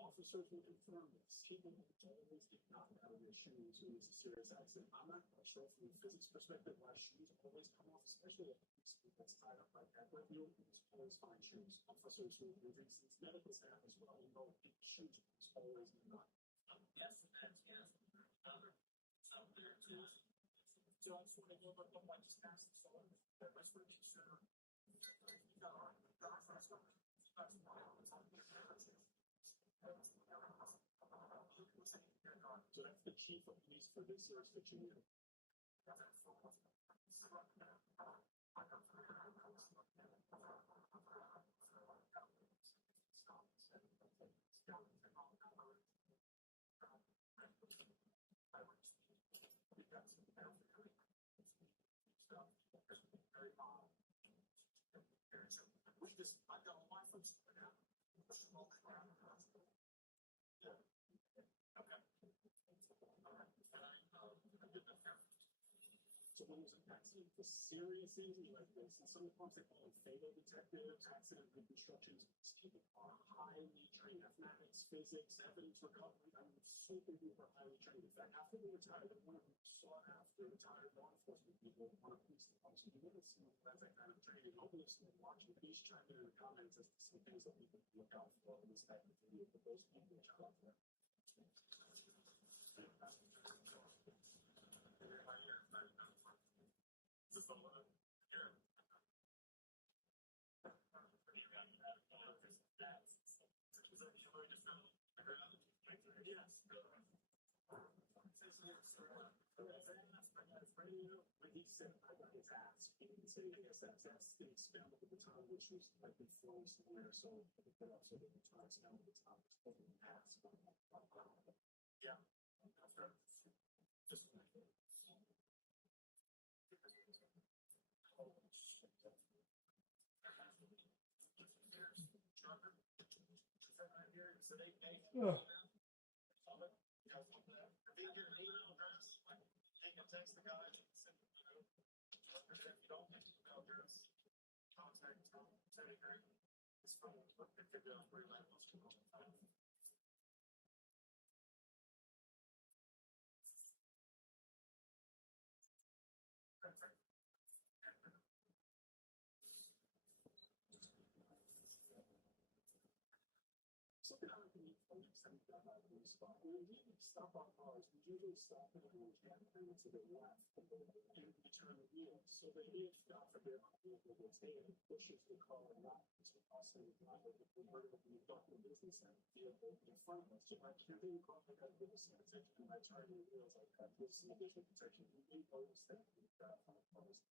Officers will confirm this. People always get knocked out of their shoes when it's a serious accident. I'm not quite sure from a physics perspective why shoes always come off, especially if it's tied up like that. But you'll always find shoes. Officers who are injuries, medical staff as well, you know, shoes always get knocked. Yes, that's yes. Out there too. So I sort of know what I just asked the solar. That was what you said. So that's the chief of police for this jurisdiction. I got a lot from So when there's an accident for serious injury like this, and some firms they call them fatal detectives, accident reconstructions, these people are highly trained. Mathematics, physics, evidence recovery. I mean, super duper highly trained. In fact, after they retired, they're one of the sought after retired law enforcement people on a police department. So you never see them as that kind of training. Hopefully, watching, please chime in the comments as to some things that we can look out for in this type of video for those people which are out there. When he said, I got his ass, he didn't say, I guess that's the expandable at the time, which was like the flow somewhere. So, but also the time expandable at the time was over the past. Yeah. Just oh. Text the guy, send, if you don't make the email address, contact Senator. It's from what they could do for like most people. So kind of unique folks that we spot. When we stop our cars, we usually stop and we can bring it to the left and we turn the wheel. So that if, God forbid, it's there and pushes the car not to us and not the convertible in the dark business and vehicle in front of us. So I can't do car like that with this protection and I turn the wheels like that with some additional protection. We need those that we've got on the cars.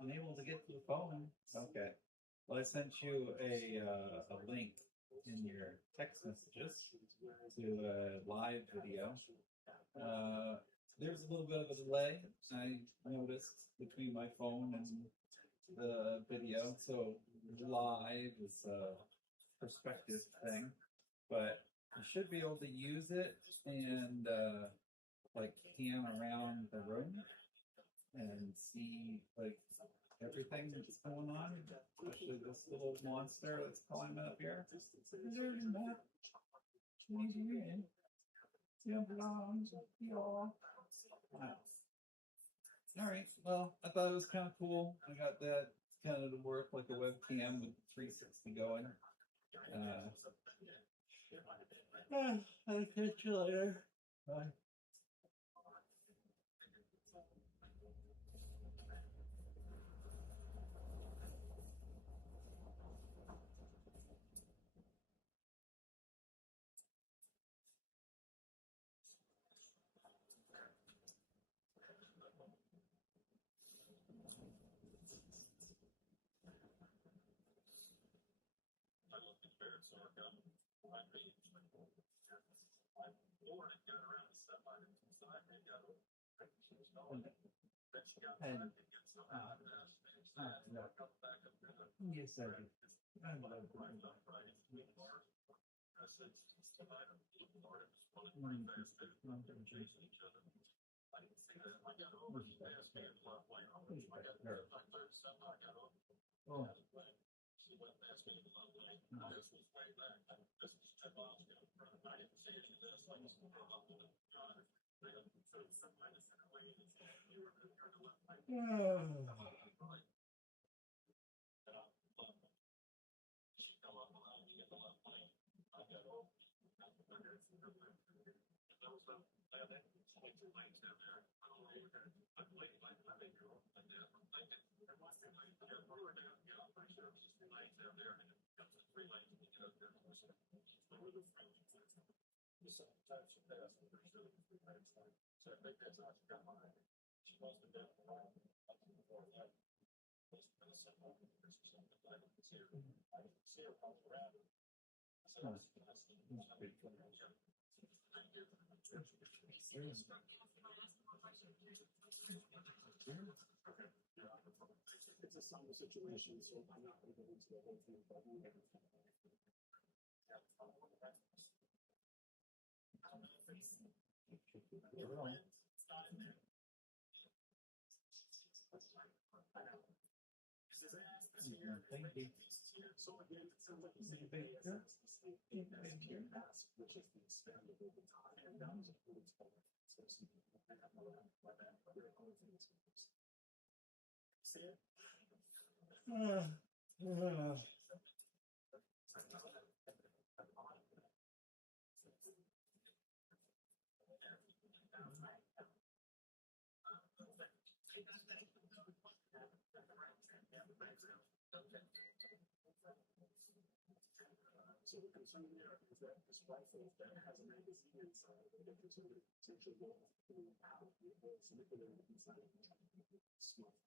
Unable to get to the phone. Okay. Well, I sent you a link in your text messages to a live video. There's a little bit of a delay, I noticed, between my phone and the video. So live is a perspective thing, but you should be able to use it and like pan around the room and see like everything that's going on, especially this little monster that's climbing up here. All right. Well, I thought it was kind of cool. I got that kind of to work like a webcam with 360 going. I'll catch you later. Bye. And no. Yes, I do. I love it. Oh. It's a summer situation, so I'm not going to go into the whole thing, but so again, it sounds like the same thing as PMS, which is the expanded over time, and that was a really small. See it? So the concern there is that this rifle that has a magazine inside, it can potentially out it's manipulated inside of the smoke.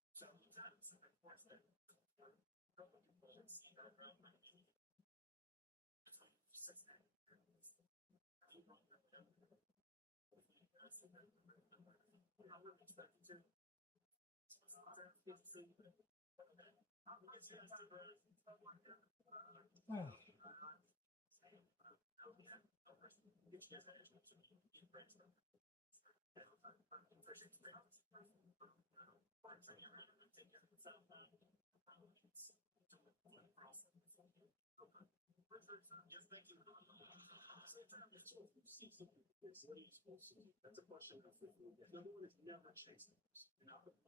So that's a question of number one is never chase those. You're not the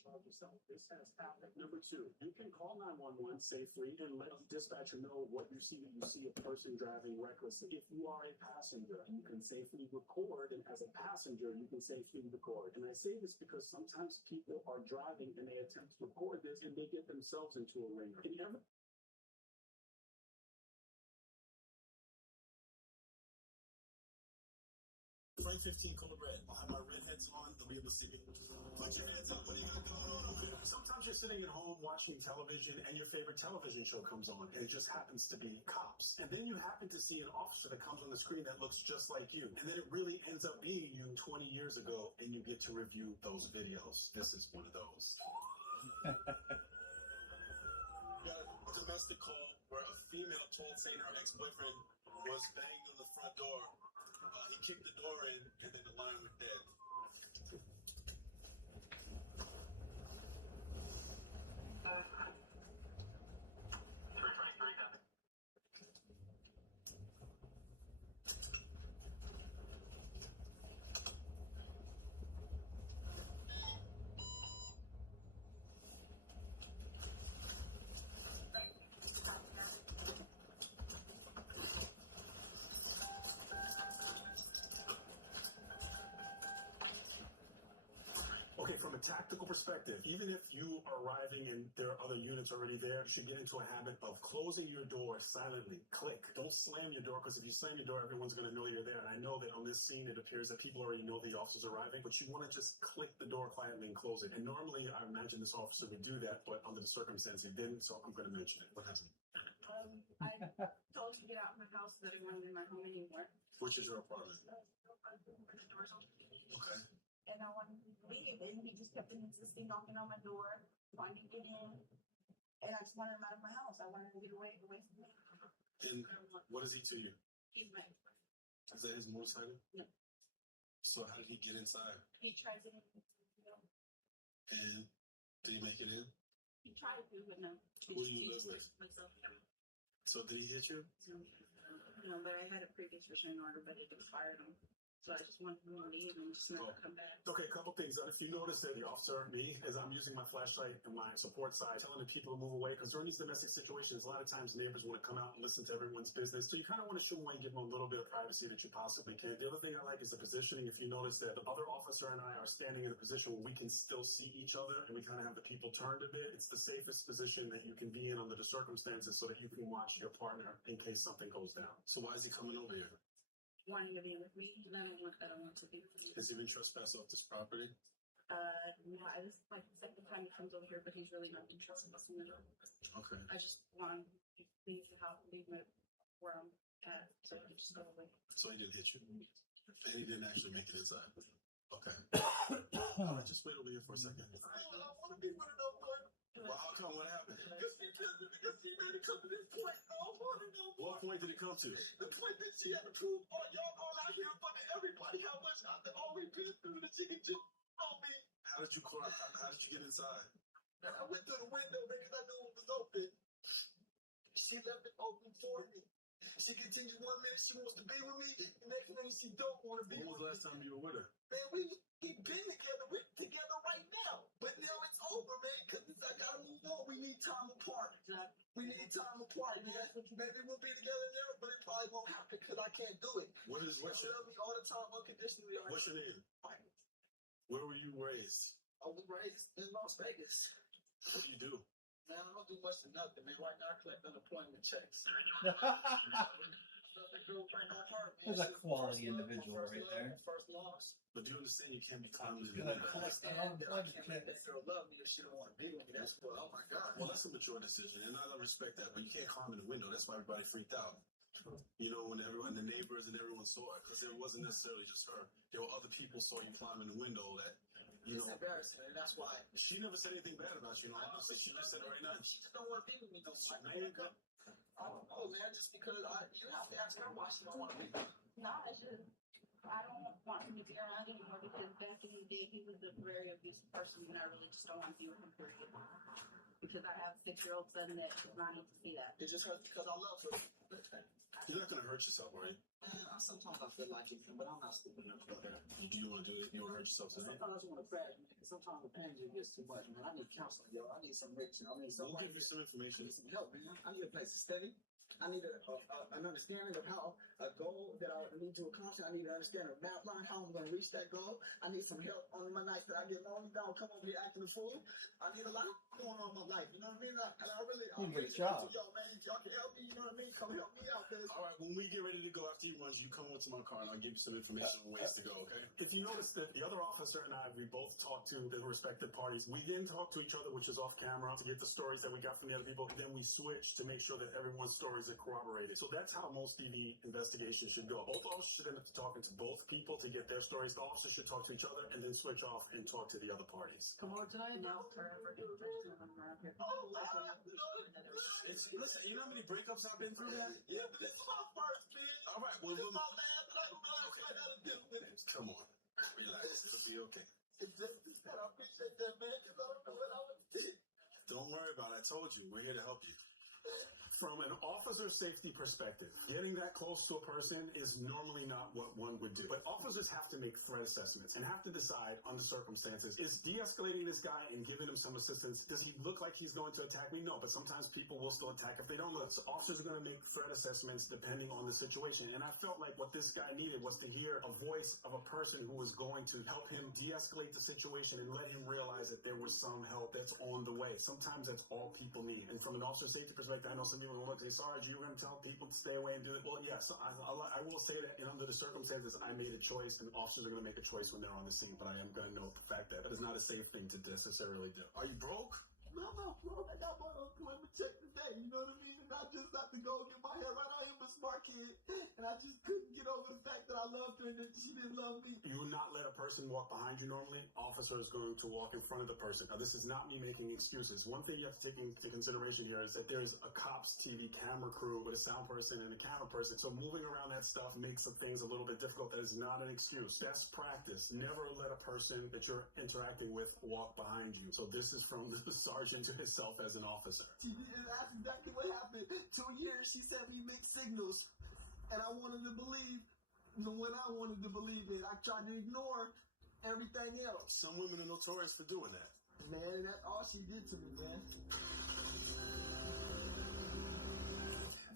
charge yourself. This has happened. Number two, you can call 911 safely and let the dispatcher know what you see. You see a person driving recklessly. If you are a passenger, you can safely record, and as a passenger, you can safely record. And I say this because sometimes people are driving and they attempt to record this and they get themselves into a ring. Can you ever 15 Code Red. I'll have my red heads on. They'll be able to see me. Put your hands up. What do you got going on over there? Sometimes you're sitting at home watching television and your favorite television show comes on and it just happens to be Cops. And then you happen to see an officer that comes on the screen that looks just like you. And then it really ends up being you 20 years ago and you get to review those videos. This is one of those. We got a domestic call where a female told saying her ex-boyfriend was banging on the front door. He kicked the door in, and then the line went dead. Okay, from a tactical perspective, even if you are arriving and there are other units already there, you should get into a habit of closing your door silently. Click. Don't slam your door, because if you slam your door, everyone's going to know you're there. And I know that on this scene, it appears that people already know the officer's arriving, but you want to just click the door quietly and close it. And normally, I imagine this officer would do that, but under the circumstance, he didn't, so I'm going to mention it. What happened? I told him to get out of my house that I wasn't in my home anymore. Which is your apartment? The door's open. Okay. And I wanted him to leave, and he just kept insisting, knocking on my door, trying to get in. And I just wanted him out of my house. I wanted him to get away from me. And what is he to you? He's my Is that his motorcycle? No. So how did he get inside? He tried to, And did he make it in? he tried to, but no. Who do you live with? Myself. So did he hit you? No, but I had a previous restraining order, but it expired on. So I just wanted him to leave and just never come back. Okay, a couple things. If you notice that the officer, me, as I'm using my flashlight and my support side, telling the people to move away, because during these domestic situations, a lot of times neighbors want to come out and listen to everyone's business. So you kind of want to show them why you give them a little bit of privacy that you possibly can. The other thing I like is the positioning. If you notice that the other officer and I are standing in a position where we can still see each other and we kind of have the people turned a bit, it's the safest position that you can be in under the circumstances so that you can watch your partner in case something goes down. So why is he coming over here? Wanting to be with me, and I don't want to be with you. Has he been trespassed off this property? No, this is like the second time he comes over here, but he's really not interested in listening at all. Okay. I just want to leave the house, leave my where I'm at, so I can just go away. So he didn't hit you? And he didn't actually make it inside? Okay. Just wait over here for a second. I don't want to be one of those boys. Well, how come? What happened? Because he made it come to this point. I don't want to know. What point did it come to? The point that she had to prove y'all all out here fucking everybody how much after all we've been through that she can just on me. How did you get inside? And I went through the window because I knew it was open. She left it open for me. She continued 1 minute she wants to be with me, the next minute she don't want to be When was with the last me. time you were with her? Man, we've been together. We're together right now. But now it's over, man, because I gotta move on. We need time apart. We need time apart, man. Maybe we'll be together now, but it probably won't happen because I can't do it. What's She love me all the time unconditionally. your name? Where were you raised? I was raised in Las Vegas. What do you do? Man, I don't do much of nothing, man. Right now I collect unemployment checks. There's a quality individual right there. First loss. But do you understand you can't be climbing in the Gonna window? collect I can't make that girl love me if she don't want to be with me. That's what, oh my God. Well, that's a mature decision, and I respect that. But you can't climb in the window. That's why everybody freaked out. You know, when everyone, the neighbors and everyone saw it, because it wasn't necessarily just her. There were other people saw you climb in the window that, you It's know. embarrassing, and that's why. She never said anything bad about you. Honestly, she just said it right now. She just don't want to be with me no more. Man, I don't know, man. Just because you have to ask her why she don't want to be with me. No, I don't want him to be around anymore because back in the day he was a very abusive person, and I really just don't want to be with him, period. Because I have a 6-year-old son that does not need to see that. It just hurts because I love her. you're not gonna hurt yourself, are you? Man, sometimes I feel like it, but I'm not stupid enough for that. Do you want to do it? You want to hurt yourself today? Sometimes I want to crash, man. Sometimes the pain just gets too much, man. I need counseling, yo. I need some rich. I need We'll somebody. give you some I information. need some help, man. I need a place to study. I need an understanding of how a goal that I need to accomplish. I need to understand a map line, how I'm going to reach that goal. I need some help on my nights that I get lonely. Don't come over here acting a fool. I need a lot going on in my life. You know what I mean? I really Good job. y'all, man. If y'all can help me, you know what I mean? Come help me out, man. All right, when we get ready to go after you runs, you come over to my car and I'll give you some information on ways to go, okay? If you notice that the other officer and I, we both talked to the respective parties. We then talked to each other, which is off camera, to get the stories that we got from the other people. Then we switched to make sure that everyone's stories are corroborated. So that's how most DV investigations should go. Both officers should end up talking to both people to get their stories. The officers should talk to each other and then switch off and talk to the other parties. Come on tonight. No, forever. Around here. Listen, you know how many breakups I've been through, man? Yeah, but this is my first, man. All right, well, This is my last, but I don't know how I gotta deal with it. come on. Relax. It'll be okay. It's just that I appreciate that, man, because I don't know what I would do. Don't worry about it. I told you. We're here to help you. From an officer safety perspective, getting that close to a person is normally not what one would do. But officers have to make threat assessments and have to decide under circumstances, is de-escalating this guy and giving him some assistance, does he look like he's going to attack me? No, but sometimes people will still attack if they don't look. So officers are going to make threat assessments depending on the situation. And I felt like what this guy needed was to hear a voice of a person who was going to help him de-escalate the situation and let him realize that there was some help that's on the way. Sometimes that's all people need. And from an officer safety perspective, I know some people will look and say, Sarge, you were going to tell people to stay away and do it. Well, yeah, so I will say that under the circumstances, I made a choice, and officers are going to make a choice when they're on the scene. But I am going to note the fact that it is not a safe thing to necessarily do. Are you broke? bro, I got my unemployment check today. You know what I mean? And I just got to go get my hair right. I am a smart kid, and I just couldn't get over the fact that I loved her and that she didn't love me. You will not let a person walk behind you normally. Officer is going to walk in front of the person. Now, this is not me making excuses. One thing you have to take into consideration here is that there's a cops TV camera crew with a sound person and a camera person. So moving around that stuff makes some things a little bit difficult. That is not an excuse. Best practice. Never let a person that you're interacting with walk behind you. So this is from the sergeant to himself as an officer. That's exactly what happened. 2 years, she sent me mixed signals, and I wanted to believe what I wanted to believe in. I tried to ignore everything else. Some women are notorious for doing that. Man, that's all she did to me, man.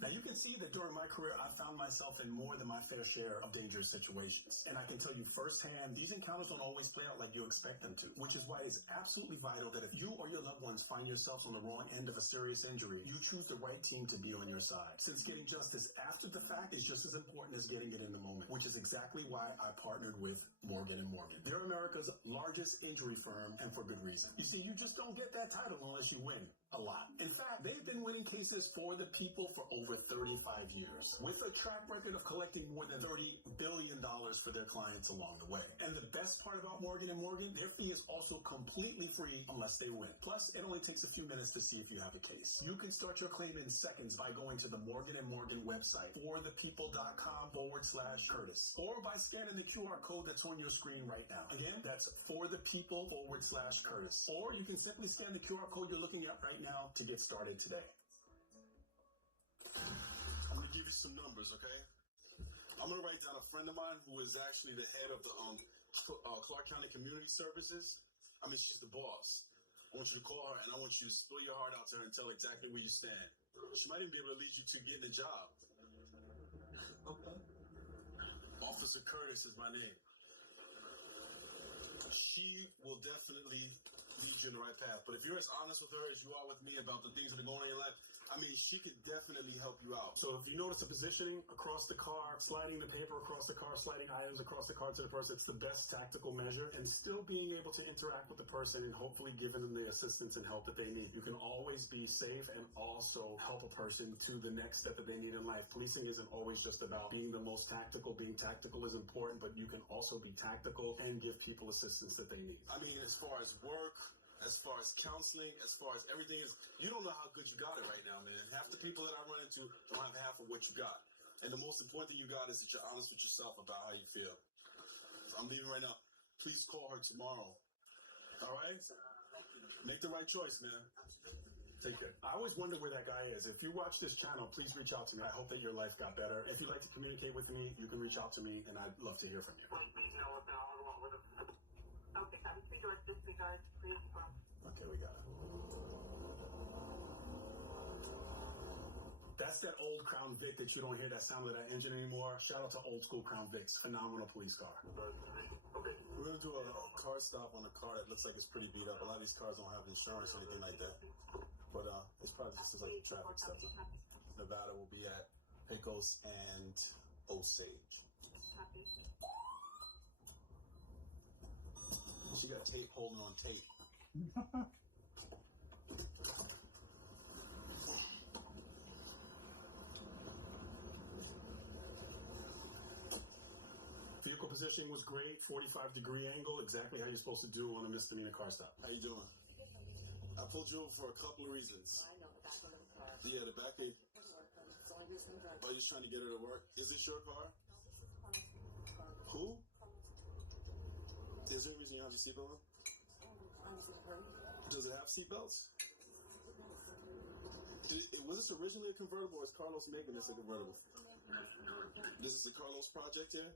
Now, you can see that during my career, I found myself in more than my fair share of dangerous situations. And I can tell you firsthand, these encounters don't always play out like you expect them to, which is why it is absolutely vital that if you or your loved ones find yourselves on the wrong end of a serious injury, you choose the right team to be on your side. Since getting justice after the fact is just as important as getting it in the moment, which is exactly why I partnered with Morgan & Morgan. They're America's largest injury firm, and for good reason. You see, you just don't get that title unless you win a lot. In fact, they've been winning cases for the people for over 35 years, with a track record of collecting more than $30 billion for their clients along the way. And the best part about Morgan & Morgan, their fee is also completely free unless they win. Plus, it only takes a few minutes to see if you have a case. You can start your claim in seconds by going to the Morgan & Morgan website, forthepeople.com/Curtis, or by scanning the QR code that's on your screen right now. Again, that's forthepeople.com/Curtis. Or you can simply scan the QR code you're looking at right now to get started today. I'm going to give you some numbers, okay? I'm going to write down a friend of mine who is actually the head of the Clark County Community Services. I mean, she's the boss. I want you to call her, and I want you to spill your heart out to her and tell her exactly where you stand. She might even be able to lead you to getting a job. Okay. Officer Curtis is my name. She will definitely lead you in the right path. But if you're as honest with her as you are with me about the things that are going on in your life, I mean, she could definitely help you out. So if you notice a positioning across the car, sliding the paper across the car, sliding items across the car to the person, it's the best tactical measure. And still being able to interact with the person and hopefully giving them the assistance and help that they need. You can always be safe and also help a person to the next step that they need in life. Policing isn't always just about being the most tactical. Being tactical is important, but you can also be tactical and give people assistance that they need. I mean, as far as work, as far as counseling, as far as everything is, you don't know how good you got it right now, man. Half the people that I run into don't have half of what you got. And the most important thing you got is that you're honest with yourself about how you feel. So I'm leaving right now. Please call her tomorrow. All right? Make the right choice, man. Take care. I always wonder where that guy is. If you watch this channel, please reach out to me. I hope that your life got better. If you'd like to communicate with me, you can reach out to me, and I'd love to hear from you. Okay, I'm George, disregard, please. Okay, we got it. That's that old Crown Vic that you don't hear that sound of that engine anymore. Shout out to old school Crown Vics. Phenomenal police car. Okay. We're going to do a car stop on a car that looks like it's pretty beat up. A lot of these cars don't have insurance or anything like that. But it's probably just like traffic stuff. Nevada will be at Pecos and Osage. She got tape holding on tape. Vehicle positioning was great, 45-degree angle, exactly how you're supposed to do on a misdemeanor car stop. How you doing? I pulled you over for a couple of reasons. I know, the back of the car. Yeah, the back of... So I just think Oh, you're just trying to get her to work? Is this your car? car. Who? Is there a reason you have your seatbelt on? Does it have seatbelts? Was this originally a convertible, or is Carlos making this a convertible? This is the Carlos project here?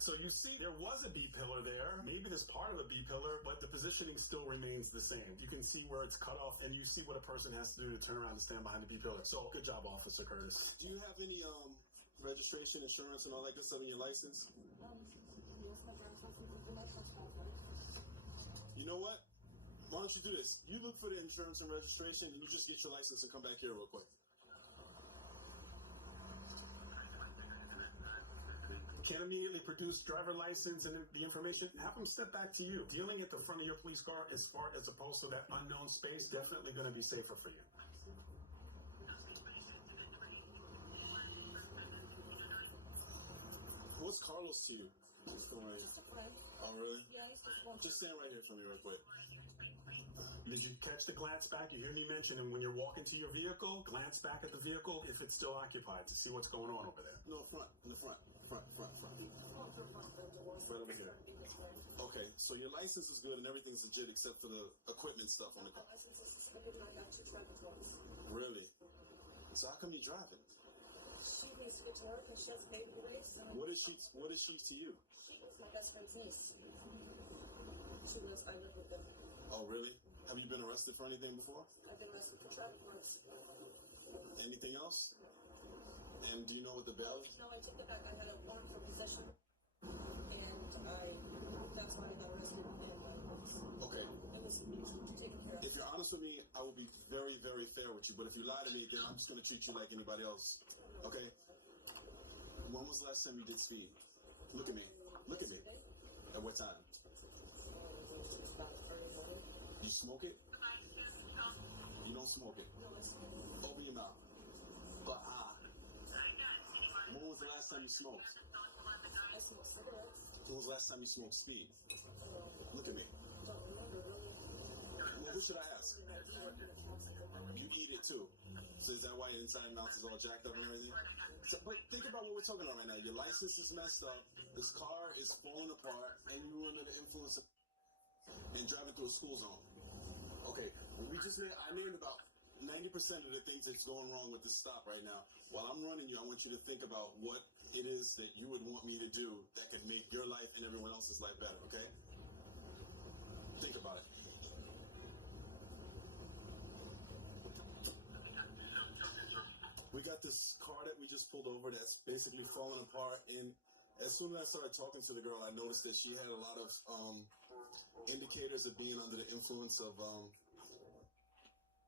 So you see, there was a B-pillar there. Maybe there's part of a B-pillar, but the positioning still remains the same. You can see where it's cut off, and you see what a person has to do to turn around and stand behind the B-pillar. So good job, Officer Curtis. Do you have any registration, insurance, and all that good stuff in your license? You know what? Why don't you do this? You look for the insurance and registration, and you just get your license and come back here real quick. can't immediately produce driver license and the information, have them step back to you. Dealing at the front of your police car as opposed to that unknown space, definitely going to be safer for you. What's Carlos to you? Just right here. Just a friend. Oh, really? Yeah, he's just one. Just stand right here for me real quick. Did you catch the glance back? You hear me mention, and when you're walking to your vehicle, glance back at the vehicle if it's still occupied to see what's going on over there. No, in the front. Right over here. Okay, so your license is good and everything's legit except for the equipment stuff on the car. My license is suspended and I got 2 traffic points. Really? So how come you driving? She needs to get to work and she has a baby to raise. So What is she to you? she is my best friend's niece. I live with them. Oh, really? Have you been arrested for anything before? I've been arrested for traffic points. Anything else? And do you know what the bail is? No, I take it back. I had a warrant for possession. And that's why I got arrested. And Okay. it was taken care of. If you're honest with me, I will be very, very fair with you. But if you lie to me, then I'm just going to treat you like anybody else. Okay? When was the last time you did speed? Look at me. Look at me. At what time? It's about early morning. You smoke it? You don't smoke it. No, it's Open your mouth. When was the last time you smoked? I smoke cigarettes. When was the last time you smoked speed? Look at me. Don't remember really. Well, who should I ask? You eat it too. So is that why your inside mouth is all jacked up and everything? So, but think about what we're talking about right now. Your license is messed up. This car is falling apart, and you were under the influence of and driving through a school zone. Okay, I named about 90% of the things that's going wrong with this stop right now. While I'm running you, I want you to think about what it is that you would want me to do that could make your life and everyone else's life better, okay? Think about it. We got this car that we just pulled over that's basically falling apart, and as soon as I started talking to the girl, I noticed that she had a lot of indicators of being under the influence of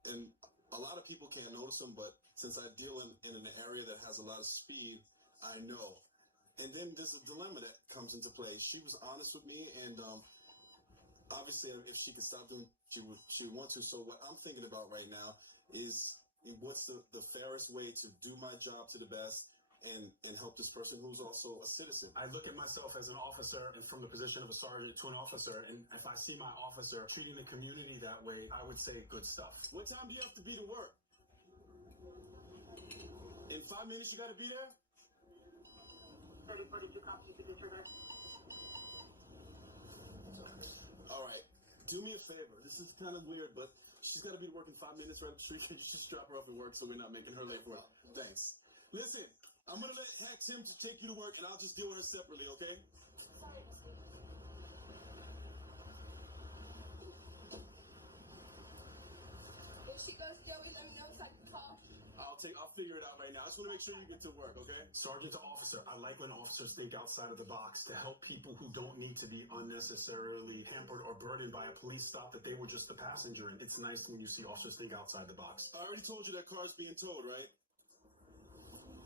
and a lot of people can't notice them, but since I deal in an area that has a lot of speed, I know. And then there's a dilemma that comes into play. She was honest with me, and obviously if she could stop doing she would want to. So what I'm thinking about right now is what's the fairest way to do my job to the best and help this person who's also a citizen. I look at myself as an officer and from the position of a sergeant to an officer, and if I see my officer treating the community that way, I would say good stuff. What time do you have to be to work? In 5 minutes you gotta be there? 3042 cops, you can disregard. All right, do me a favor. This is kind of weird, but she's got to be working 5 minutes right up the street. Can you just drop her off at work so we're not making her late for work? Thanks. Listen, I'm going to have Tim to take you to work, and I'll just deal with her separately, okay? Sorry, Mr. If she goes Joey, let me know so I can call. I'll figure it out right now. I just want to make sure you get to work, okay? Sergeant to officer, I like when officers think outside of the box to help people who don't need to be unnecessarily hampered or burdened by a police stop that they were just a passenger in. It's nice when you see officers think outside the box. I already told you that car's being towed, right?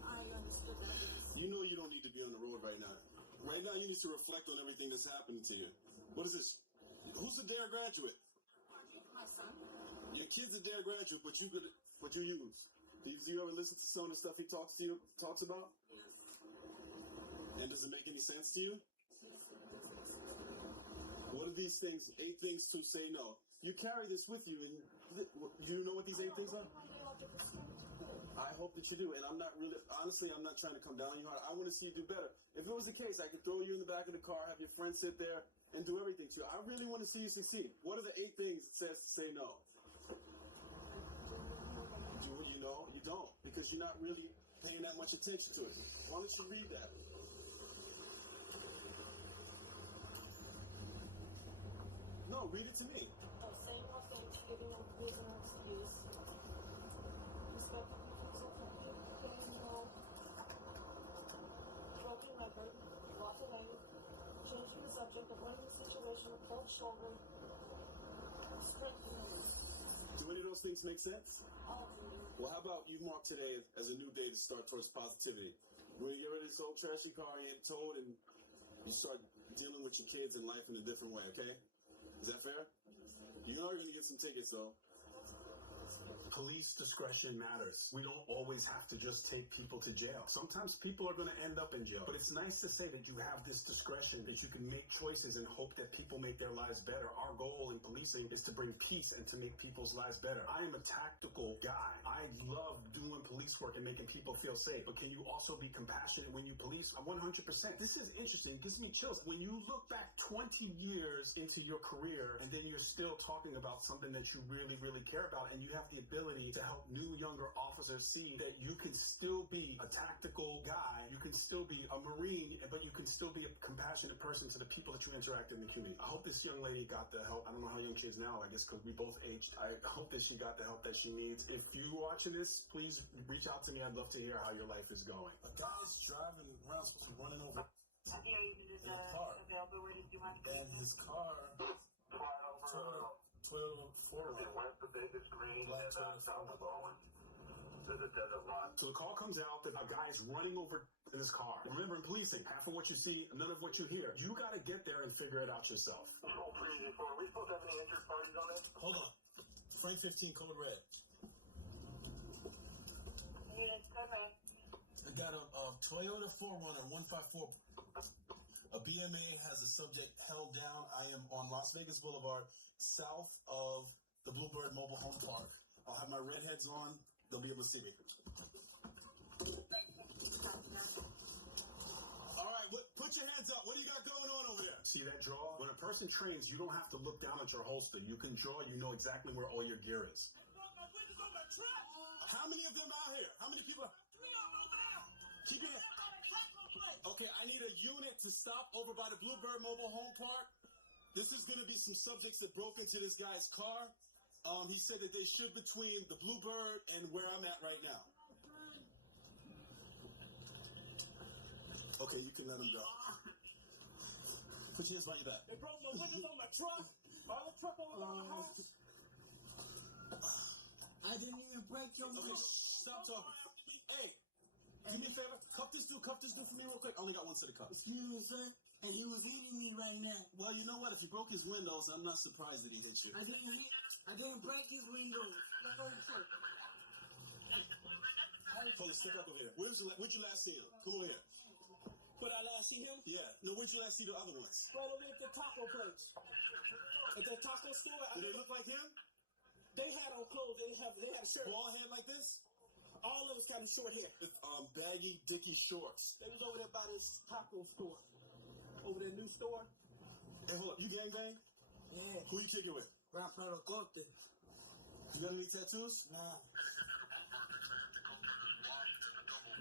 I understood that. Yes. You know you don't need to be on the road right now. Right now you need to reflect on everything that's happening to you. What is this? Who's the DARE graduate? My son. Your kid's a DARE graduate, but you use. Do you ever listen to some of the stuff he talks about? Yes. And does it make any sense to you? What are these things? 8 things to say no. You carry this with you, and do you know what these 8 things are? I hope that you do, and I'm not trying to come down on you hard. I want to see you do better. If it was the case, I could throw you in the back of the car, have your friend sit there, and do everything to you. I really want to see you succeed. What are the 8 things it says to say no? You know, you don't, because you're not really paying that much attention to it. Why don't you read that? No, read it to me. Saying no thanks, giving no clues and no excuse. Respecting refusal from paying no. Broken record. Walk away. Changing the subject, avoiding the situation, cold shoulder. Strengthening. Do any of those things make sense? All of them. Well, how about you mark today as a new day to start towards positivity? When you get rid of this old trashy car and get towed, and you start dealing with your kids and life in a different way, okay? Is that fair? You know you're gonna get some tickets though. Police discretion matters. We don't always have to just take people to jail. Sometimes people are going to end up in jail. But it's nice to say that you have this discretion, that you can make choices and hope that people make their lives better. Our goal in policing is to bring peace and to make people's lives better. I am a tactical guy. I love doing police work and making people feel safe. But can you also be compassionate when you police? 100%. This is interesting. It gives me chills. When you look back 20 years into your career and then you're still talking about something that you really, really care about, and you have the ability to help new, younger officers see that you can still be a tactical guy, you can still be a Marine, but you can still be a compassionate person to the people that you interact in the community. I hope this young lady got the help. I don't know how young she is now, I guess, because we both aged. I hope that she got the help that she needs. If you're watching this, please reach out to me. I'd love to hear how your life is going. A guy's driving around, supposed to be running over in a car, and his car, Toyota 4Runner. So the call comes out that a guy is running over in his car. Remember, in policing, half of what you see, none of what you hear. You got to get there and figure it out yourself. Are we supposed to have any interest parties on this? Hold on. Frank 15, code red. Units, come in. I got a Toyota 4Runner 154. A BMA has a subject held down. I am on Las Vegas Boulevard, south of the Bluebird Mobile Home Park. I'll have my red heads on. They'll be able to see me. All right, put your hands up. What do you got going on over there? See that draw? When a person trains, you don't have to look down at your holster. You can draw. You know exactly where all your gear is. How many of them out here? How many people? Keep it. Okay, I need a unit to stop over by the Bluebird Mobile Home Park. This is going to be some subjects that broke into this guy's car. He said that they should between the Bluebird and where I'm at right now. Okay, you can let him go. Put your hands behind your back. They broke my windows on my truck. All the truck over my house. I didn't even break your Okay, stop talking. Hey, do me a favor. Cuff this dude for me real quick. I only got one set of cuffs. Excuse me, sir. And he was eating me right now. Well, you know what? If he broke his windows, I'm not surprised that he hit you. I didn't break his windows. Let's go to church. Hold on, step back over here. Where'd you last see him? Come over here. Where'd I last see him? Yeah. No, where'd you last see the other ones? Right over at the taco place. At the taco store. Did they look like him? They had on clothes. They had a shirt. Bald head like this? All of us got short hair. With baggy dicky shorts. They was over there by this taco store. Over their new store. Hey, hold up. You gangbang? Yeah. Who you kicking with? Grandpa Locote. You got any tattoos? Nah.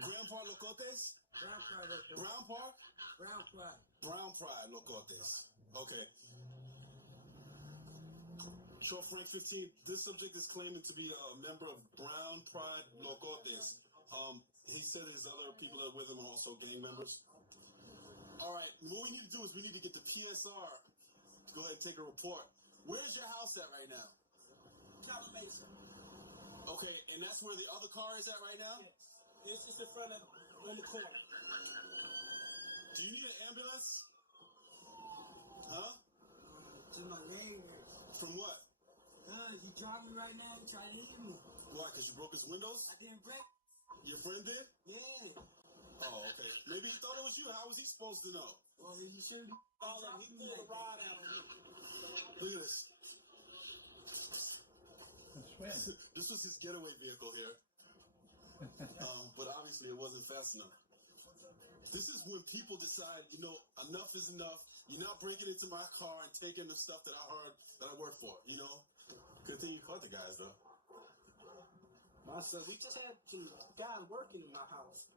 Grandpa Locotes? Grandpa Locote. Brown Park? Grandpa. Brown Pride Locotes. Okay. Short Frank 15. This subject is claiming to be a member of Brown Pride Locotes. He said his other people that are with him are also gang members. All right, what we need to do is we need to get the PSR to go ahead and take a report. Where's your house at right now? Top Mason. Okay, and that's where the other car is at right now? Yes. It's just in front of in the corner. Do you need an ambulance? Huh? To my name. From what? He dropped me right now and tried to hit me. Why, because you broke his windows? I didn't break. Your friend did? Yeah. Oh, okay. Maybe he thought it was you. How was he supposed to know? Well, he shouldn't be. All of he pulled a rod out of me. Look at this. Swim. This was his getaway vehicle here. But obviously it wasn't fast enough. This is when people decide, enough is enough. You're not breaking into my car and taking the stuff that I heard that I work for, Good thing you caught the guys, though. My son, we just had some guys working in my house.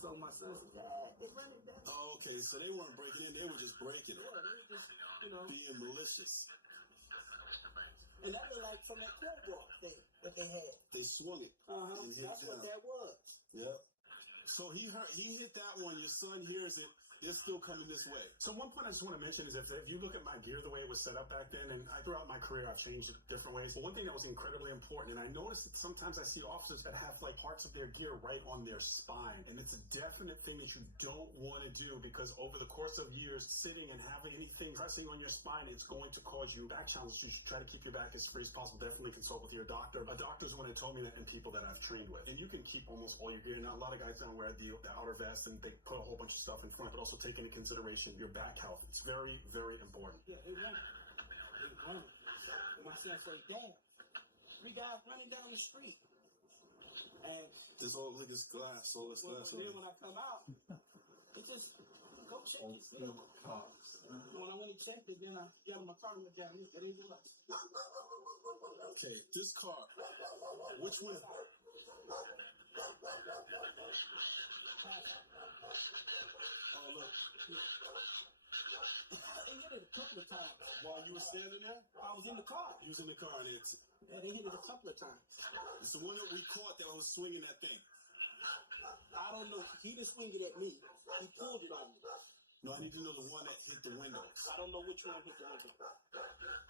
So my son said, Dad, they running back. Oh, okay, so they weren't breaking in, they were just breaking it. Yeah, they were just, Being malicious. And that looked like from that Cobra thing that they had. They swung it. Uh-huh. And hit That's it down. what that was. Yep. So he hit that one, your son hears it, they're still coming this way. So one point I just want to mention is if you look at my gear the way it was set up back then, and throughout my career I've changed it different ways, but one thing that was incredibly important, and I noticed that sometimes I see officers that have like parts of their gear right on their spine, and it's a definite thing that you don't want to do, because over the course of years sitting and having anything pressing on your spine, it's going to cause you back challenges. You should try to keep your back as free as possible. Definitely consult with your doctor. A doctor's the one that told me that, and people that I've trained with. And you can keep almost all your gear. Now a lot of guys don't wear the outer vest and they put a whole bunch of stuff in front, but also take into consideration your back health. It's very, very important. Yeah, they run. And my son said, Dad, 3 guys running down the street. And This all look is glass, all this glass. then when I come out, it just go check Old it still. school cops. When I went and checked it, then I got my car and looked at it. It ain't was. Okay, this car, which one? Oh, look. They hit it a couple of times. While you were standing there, I was in the car. you was in the car, and it's They hit it a couple of times. the one that we caught that was swinging that thing. I don't know. He didn't swing it at me. He pulled it on me. No, I need to know the one that hit the windows. I don't know which one hit the window.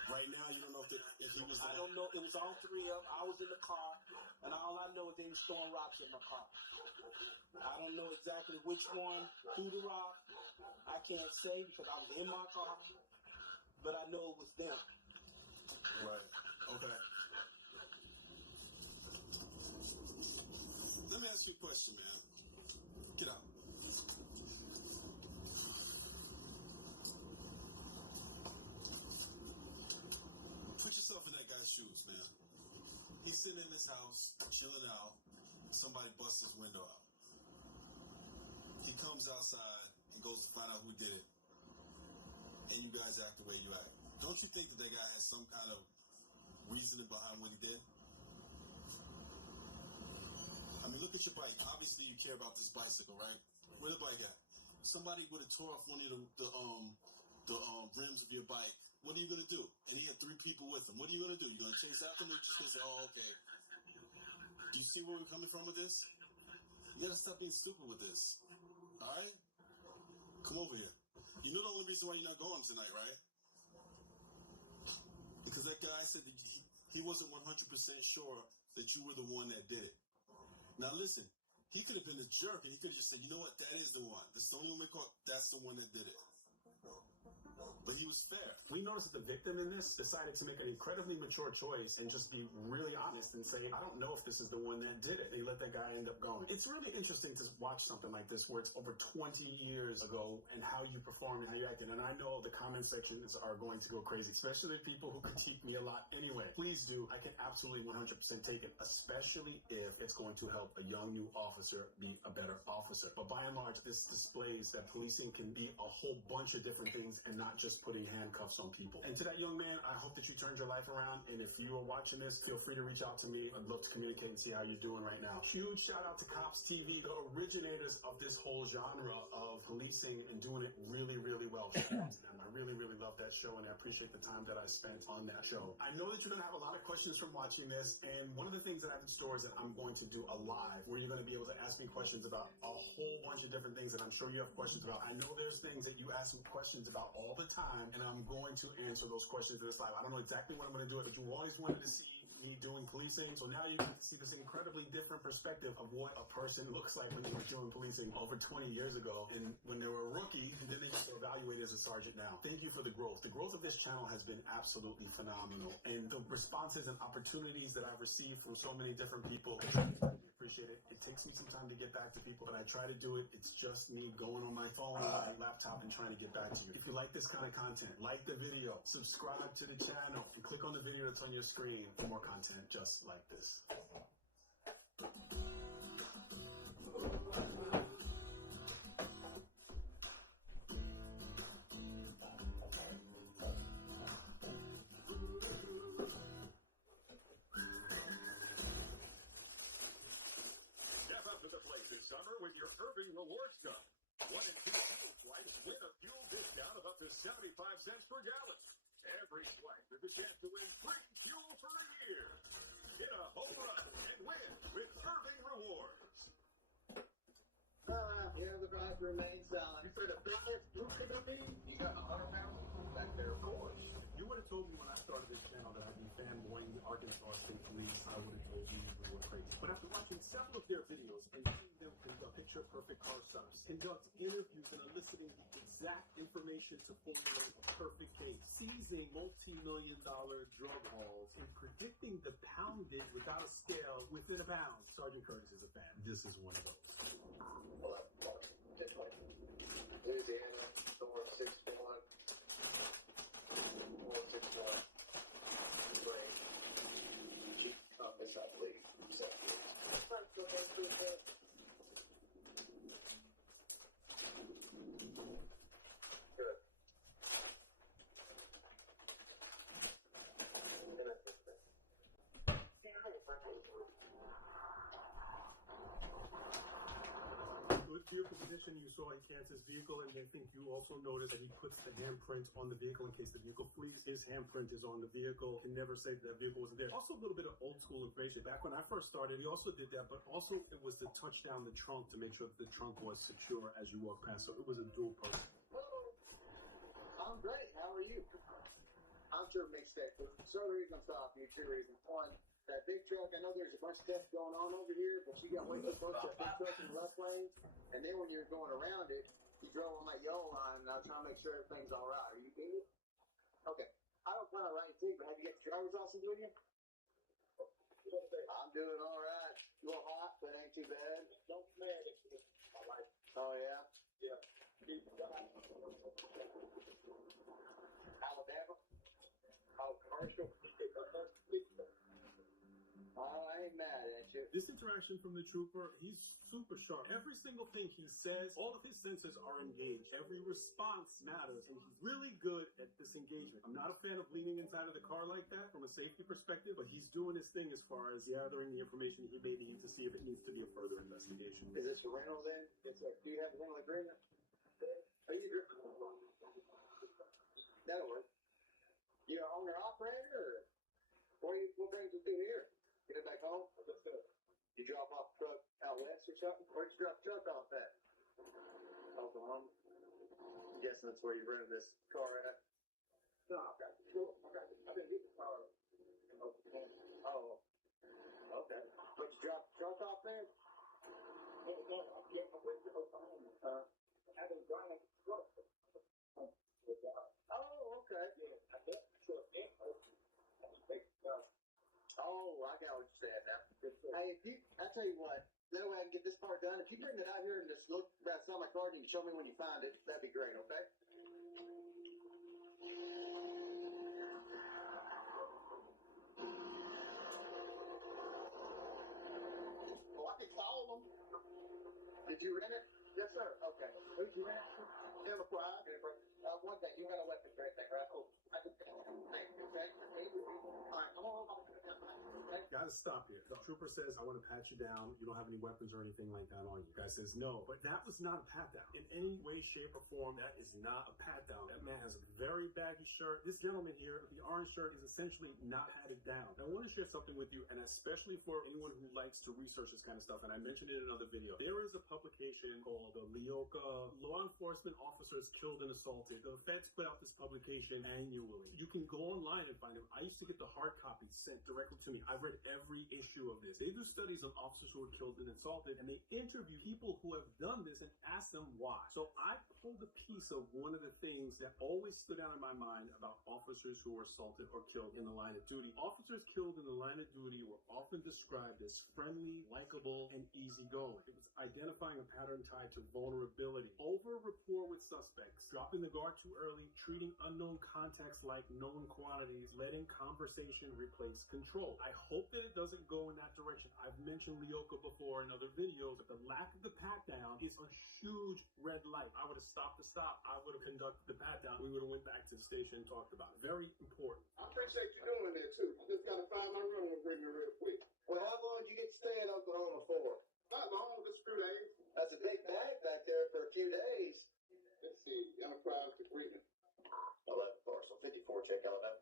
Right now, you don't know if he was. I don't know. It was all 3 of them. I was in the car, and all I know is they were throwing rocks at my car. I don't know exactly which one threw the rock. I can't say because I was in my car, but I know it was them. Right. Okay. Let me ask you a question, man. Get out. Put yourself in that guy's shoes, man. He's sitting in his house, chilling out. Somebody busts his window out. He comes outside and goes to find out who did it. And you guys act the way you act. Don't you think that guy has some kind of reasoning behind what he did? I mean, look at your bike. Obviously, you care about this bicycle, right? Where the bike at? Somebody would have tore off one of the rims of your bike. What are you gonna do? And he had 3 people with him. What are you gonna do? You gonna chase after him, or you just gonna say, "Oh, okay"? Do you see where we're coming from with this? You gotta stop being stupid with this. All right? Come over here. You know the only reason why you're not going tonight, right? Because that guy said that he wasn't 100% sure that you were the one that did it. Now listen, he could have been a jerk and he could have just said, "You know what, that is the one. This is the only one we caught. That's the one that did it." But he was fair. We noticed that the victim in this decided to make an incredibly mature choice and just be really honest and say, I don't know if this is the one that did it. And he let that guy end up going. It's really interesting to watch something like this where it's over 20 years ago and how you performed and how you acted. And I know the comment sections are going to go crazy, especially the people who critique me a lot anyway. Please do. I can absolutely 100% take it, especially if it's going to help a young new officer be a better officer. But by and large, this displays that policing can be a whole bunch of different things and not just putting handcuffs on people. And to that young man, I hope that you turned your life around. And if you are watching this, feel free to reach out to me. I'd love to communicate and see how you're doing right now. Huge shout out to Cops TV, the originators of this whole genre of policing and doing it really, really well. Shout out to them. I really, really love that show, and I appreciate the time that I spent on that show. I know that you're going to have a lot of questions from watching this, and one of the things that I have in store is that I'm going to do a live where you're going to be able to ask me questions about a whole bunch of different things that I'm sure you have questions about. I know there's things that you ask me questions about all the time, and I'm going to answer those questions in this live. I don't know exactly when I'm going to do it, but you always wanted to see me doing policing, so now you can see this incredibly different perspective of what a person looks like when they were doing policing over 20 years ago, and when they were a rookie, and then they get evaluated as a sergeant now. Thank you for the growth. The growth of this channel has been absolutely phenomenal, and the responses and opportunities that I've received from so many different people, I appreciate it. It takes me some time to get back to people, but I try to do it. It's just me going on my phone, my laptop, and trying to get back to you. If you like this kind of content, like the video, subscribe to the channel, and click on the video that's on your screen for more content just like this. Step up to the place this summer with your Irving Rewards Cup. 1 and 2 fuel flights win a fuel discount of up to 75 cents per gallon. Every flight with a chance to win free fuel for a year. Get a home run and win with Irving Rewards. Here the drive remains silent for the big You got 100 pounds back there, of course. You would have told me when I started this channel that I'd be fanboying the Arkansas State Police. I would have told you we were crazy. But after watching several of their videos and seeing them conduct picture-perfect car stops, conduct interviews and eliciting the exact information to formulate a perfect case, seizing multi-million-dollar drug hauls, and predicting the poundage without a scale within a pound, Sergeant Curtis is a fan. This is one of those. Louisiana, Storm 641. 461. Great. Chief Office, I believe. Good. Good vehicle position, you saw he cans his vehicle, and I think you also noticed that he puts the handprint on the vehicle in case the vehicle flees. His handprint is on the vehicle. Can never say that vehicle wasn't there. Also a little bit of old school information. Back when I first started, he also did that, but also it was to touch down the trunk to make sure that the trunk was secure as you walk past. So it was a dual purpose. Hello. I'm great. How are you? I'm sure mixed up. So the reason I'm stopping you, two reasons. One, that big truck, I know there's a bunch of tests going on over here, but you got way too close to that big truck in the left lane. And then when you're going around it, you drove on that yellow line, and I was trying to make sure everything's all right. Are you good? Okay. I don't plan on writing to you, but have you got your driver's license with you? I'm doing all right. A little hot, but ain't too bad. Don't mad at me. Oh, yeah? Yeah. Alabama? Oh, commercial? Oh, I ain't mad at you. This interaction from the trooper, he's super sharp. Every single thing he says, all of his senses are engaged. Every response matters, and he's really good at this engagement. I'm not a fan of leaning inside of the car like that from a safety perspective, but he's doing his thing as far as gathering the information he may need to see if it needs to be a further investigation. Is this a rental then? It's like, do you have a rental agreement? Are you that'll work. You an owner operator, or what brings you through here? Get it back home? You drop off the truck out west or something? Where'd you drop the truck off at? Oklahoma. I'm guessing that's where you rented this car at. No, okay. Cool. Okay. I've been getting the car. Oh. Okay. But you drop the truck off there? No, I went to Oklahoma. I've been driving the truck. Oh, okay. Yeah, I bet the truck in. Oh, I got what you're saying now. Hey, I tell you what, that way I can get this part done. If you bring it out here and just look outside my car and you can show me when you find it, that'd be great, okay? Oh, I can call them. Did you rent it? Yes, sir. Okay. Who'd you rent? Enterprise. One thing, you got a weapons or anything, right? Oh, I can tell. Okay. All right, come on. Gotta stop here. The trooper says, I want to pat you down. You don't have any weapons or anything like that on you. Guy says, no. But that was not a pat down. In any way, shape, or form, that is not a pat down. That man has a very baggy shirt. This gentleman here, the orange shirt, is essentially not patted down. Now, I want to share something with you, and especially for anyone who likes to research this kind of stuff, and I mentioned it in another video. There is a publication called the LEOCA, Law Enforcement Officers Killed and Assaulted. The feds put out this publication annually. You can go online and find it. I used to get the hard copy sent directly to me. I've read every issue of this. They do studies on officers who were killed and assaulted, and they interview people who have done this and ask them why. So I pulled a piece of one of the things that always stood out in my mind about officers who were assaulted or killed in the line of duty. Officers killed in the line of duty were often described as friendly, likable, and easygoing. It was identifying a pattern tied to vulnerability, over rapport with suspects, dropping the guard too early, treating unknown contacts like known quantities, letting conversation replace control. I hope that it doesn't go in that direction. I've mentioned LEOCA before in other videos, but the lack of the pat down is a huge red light. I would have stopped the stop. I would have conducted the pat down. We would have went back to the station and talked about it. Very important. I appreciate you doing that too. I just gotta find my rental agreement real quick. Well, how long did you get to stay in Oklahoma for? Not long, just 2 days. That's a big bag back there for a few days. Let's see, enterprise agreement. 11 parcel 54, check Alabama.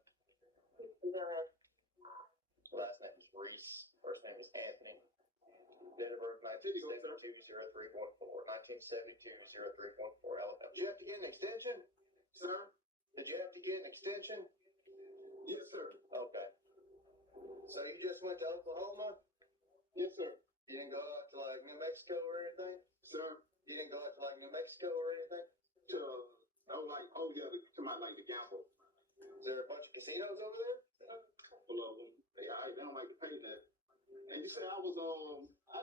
Last name is Reese. First name is Anthony. Date of birth 1972-0314. 1972-0314, Alabama. Did you have to get an extension? extension? Yes, sir. Okay. So you just went to Oklahoma? Yes, sir. You didn't go out to like New Mexico or anything? Sir, You didn't go out to like New Mexico or anything? to my like the gamble. Is there a bunch of casinos over there? Below them. They don't like to pay that. And you said I was I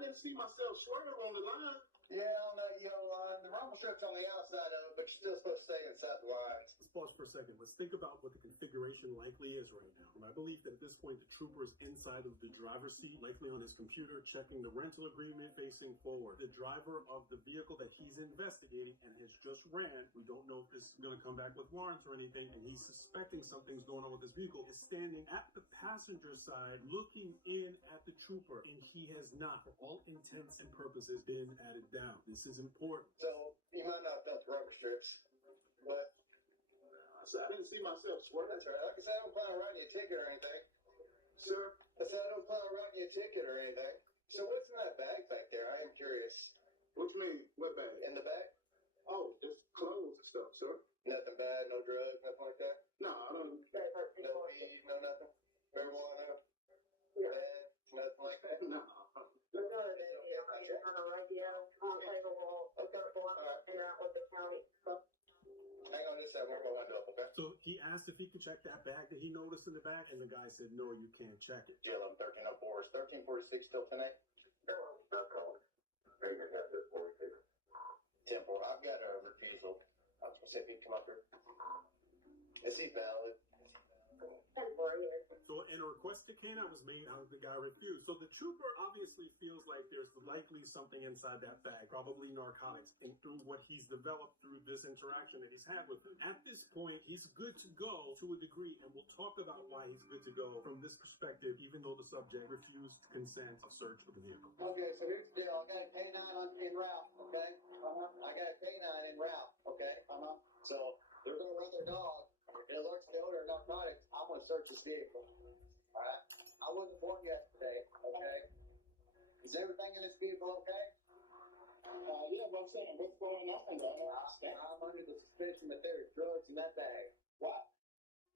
didn't see myself swerve on the line. Yeah, on that yellow line. The rumble strip's on the outside of it, but you're still supposed to stay inside the lines. Let's pause for a second. Let's think about what the configuration likely is right now. I believe that at this point, the trooper is inside of the driver's seat, likely on his computer, checking the rental agreement facing forward. The driver of the vehicle that he's investigating and has just ran, we don't know if this is going to come back with warrants or anything, and he's suspecting something's going on with this vehicle, is standing at the passenger side looking in at the trooper, and he has not, for all intents and purposes, been added down. This is important. So you might not have felt the rubber strips, but So I didn't see myself swerve. that's all right. Like I said, I don't plan on writing you a ticket or anything. Sir, I said I don't plan on writing you a ticket or anything. So what's in that bag back there? I am curious. what you mean? What bag? In the bag? Oh, just clothes and stuff, sir. Nothing bad, no drugs, nothing like that. No, I don't. No weed, no nothing. Marijuana, meth, nothing like that. No. Hang on just a second, we're going to okay? So he asked if he could check that bag that he noticed in the back, and the guy said, no, you can't check it. GLM 1304 is 1346 still tonight? 10-4. I've got a refusal. I'll see if he can come up here. Is he valid? So, and a request to K9 was made, the guy refused. So the trooper obviously feels like there's likely something inside that bag, probably narcotics, and through what he's developed through this interaction that he's had with him. At this point, he's good to go to a degree, and we'll talk about why he's good to go from this perspective, even though the subject refused consent to search for the vehicle. Okay, so here's the deal. I got a K9 en route, okay? I got a K9 en route, okay? So they're going to run their dog. If it alerts the odor of narcotics, I'm going to search this vehicle. All right? I wasn't born yesterday, okay? Is everything in this vehicle okay? Yeah, but I'm saying, what's going on? I don't understand. I'm under the suspicion that there are drugs in that bag. Why?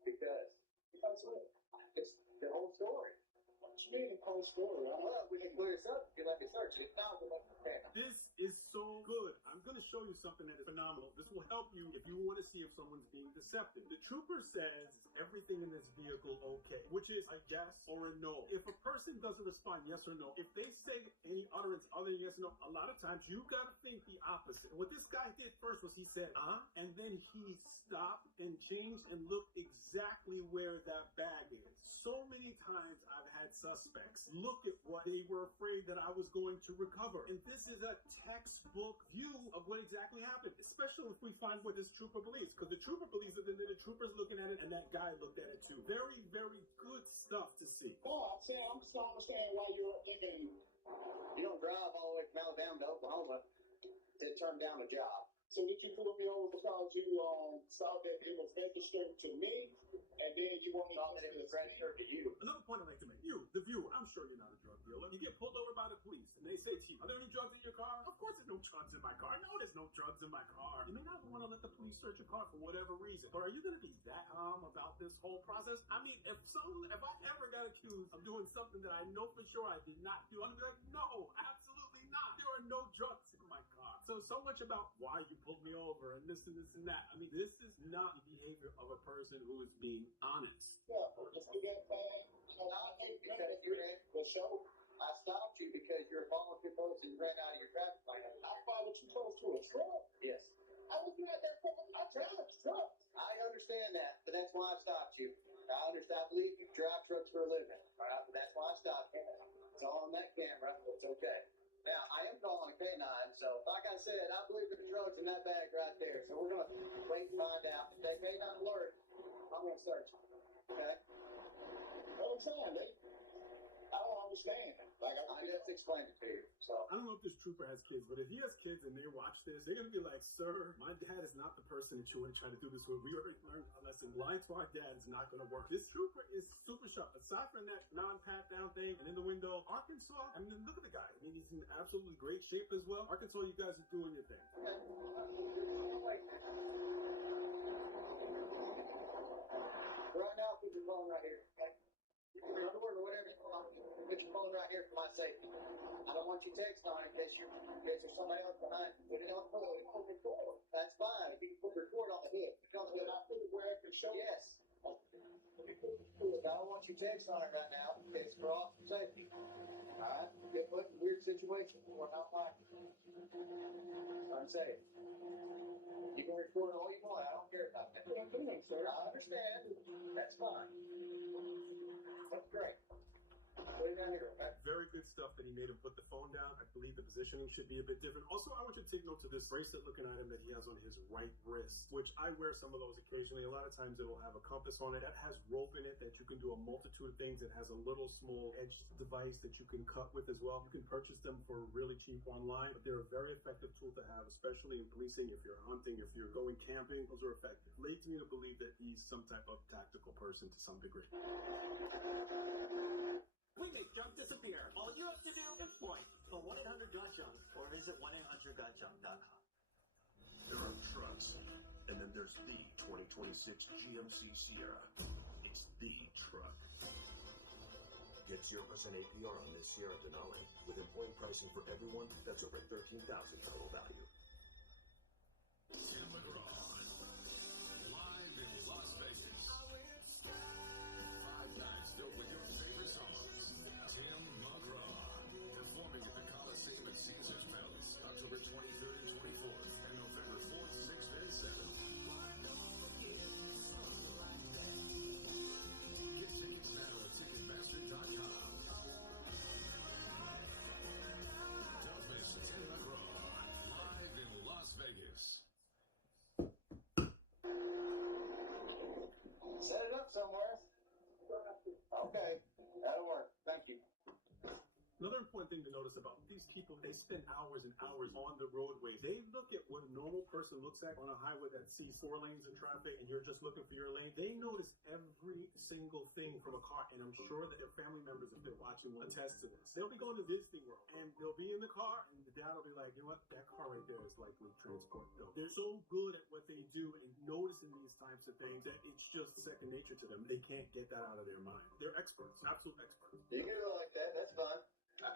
Because Because what? it's the whole story. What you mean the whole story? Well, we can clear this up if you let me search it. If not, we'll let me This is so good. I'm going to show you something that is phenomenal. This will help you if you want to see if someone's being deceptive. The trooper says, is everything in this vehicle okay? Which is a yes or a no. If a person doesn't respond yes or no, if they say any utterance other than yes or no, a lot of times you got to think the opposite. What this guy did first was he said, and then he stopped and changed and looked exactly where that bag is. So many times I've had suspects look at what they were afraid that I was going to recover. And this is a textbook view of what exactly happened, especially if we find what this trooper believes. Because the trooper believes it, and then the trooper's looking at it, and that guy looked at it too. Very, very good stuff to see. Oh, I'm saying, I'm just not understanding why you're thinking. You don't drive all the way from Alabama to Oklahoma to turn down a job. So did you pull me over because you saw that it was registered to me, and then you want me Thought that it was registered to you. Another point I'd like to make. You, the viewer, I'm sure you're not a drug dealer. You get pulled over by the police, and they say to you, are there any drugs in your car? Of course there's no drugs in my car. No, there's no drugs in my car. You may not want to let the police search your car for whatever reason, but are you going to be that calm about this whole process? I mean, if I ever got accused of doing something that I know for sure I did not do, I'm going to be like, no, absolutely not. There are no drugs in my car. So much about why you pulled me over and this and this and that. I mean, this is not the behavior of a person who is being honest. Yeah, just to get back. Because you ran the show. I stopped you because you're following two folks and you ran out of your traffic light. I followed you close to a truck. Yes. I was not that far. I drive trucks. I understand that, but that's why I stopped you. I understand. I believe you drive trucks for a living. All right, but that's why I stopped you. It's all on that camera. It's okay. Now, I am calling a K9, so like I said, I believe there's drugs in that bag right there. So we're going to wait and find out. If that K9 alert, I'm going to search it. Okay? What I'm saying, I don't understand. Like I just explained it to you. So I don't know if this trooper has kids, but if he has kids and they watch this, they're going to be like, sir, my dad is not the person that you want to try to do this with. We already learned a lesson. Lying to our dad is not going to work. This trooper is super sharp. Aside from that non-pat down thing and in the window, Arkansas, I mean, look at the guy. I mean, he's in absolutely great shape as well. Arkansas, you guys are doing your thing. okay. Right now, put your phone right here, okay? Underwear or whatever you want. Put your phone right here for my safety. I don't want you texting on it in case there's somebody else behind. Put it on the floor. That's fine. If you can put record on the hood. Put it on the hood. I'll put it where I can show. Yes. I don't want you texting on it right now. It's for officer safety. Alright? Get put in weird situations. We're not fine. Unsafe. You can record all you want. I don't care about that. Sir. I understand. That's fine. That's great. Put it down here, okay? Very good stuff that he made him put the phone down. I believe the positioning should be a bit different. Also, I want you to take note to this bracelet looking item that he has on his right wrist, which I wear some of those occasionally. A lot of times it will have a compass on it that has rope in it that you can do a multitude of things. It has a little small edge device that you can cut with as well. You can purchase them for really cheap online, but they're a very effective tool to have, especially in policing. If you're hunting, if you're going camping, those are effective. Leads me to believe that he's some type of tactical person to some degree. We make junk disappear. All you have to do is point to 1-800-GOT-JUNK or visit 1-800-GOT-JUNK.com. There are trucks, and then there's the 2026 GMC Sierra. It's the truck. Get 0% APR on this Sierra Denali with employee pricing for everyone that's over $13,000 total value. Tim McGraw, live in Las Vegas. 5 nights filled with your favorite songs. Tim McGraw, performing at the Coliseum at Caesars Palace, October 23rd and 24th, and November 4th, 6th, and 7th. Get tickets now at Ticketmaster.com. Don't miss Tim McGraw, live in Las Vegas. Set it up somewhere. Okay. That'll work. Thank you. Another important thing to notice about these people, they spend hours and hours on the roadway. They look at what a normal person looks at on a highway that sees 4 lanes of traffic and you're just looking for your lane. They notice every single thing from a car, and I'm sure that their family members, if they're watching, will attest to this. They'll be going to Disney World, and they'll be in the car, and the dad will be like, you know what, that car right there is likely transport dope. They're so good at what they do and noticing these types of things that it's just second nature to them. They can't get that out of their mind. They're experts, absolute experts. You can do it like that. That's fine. My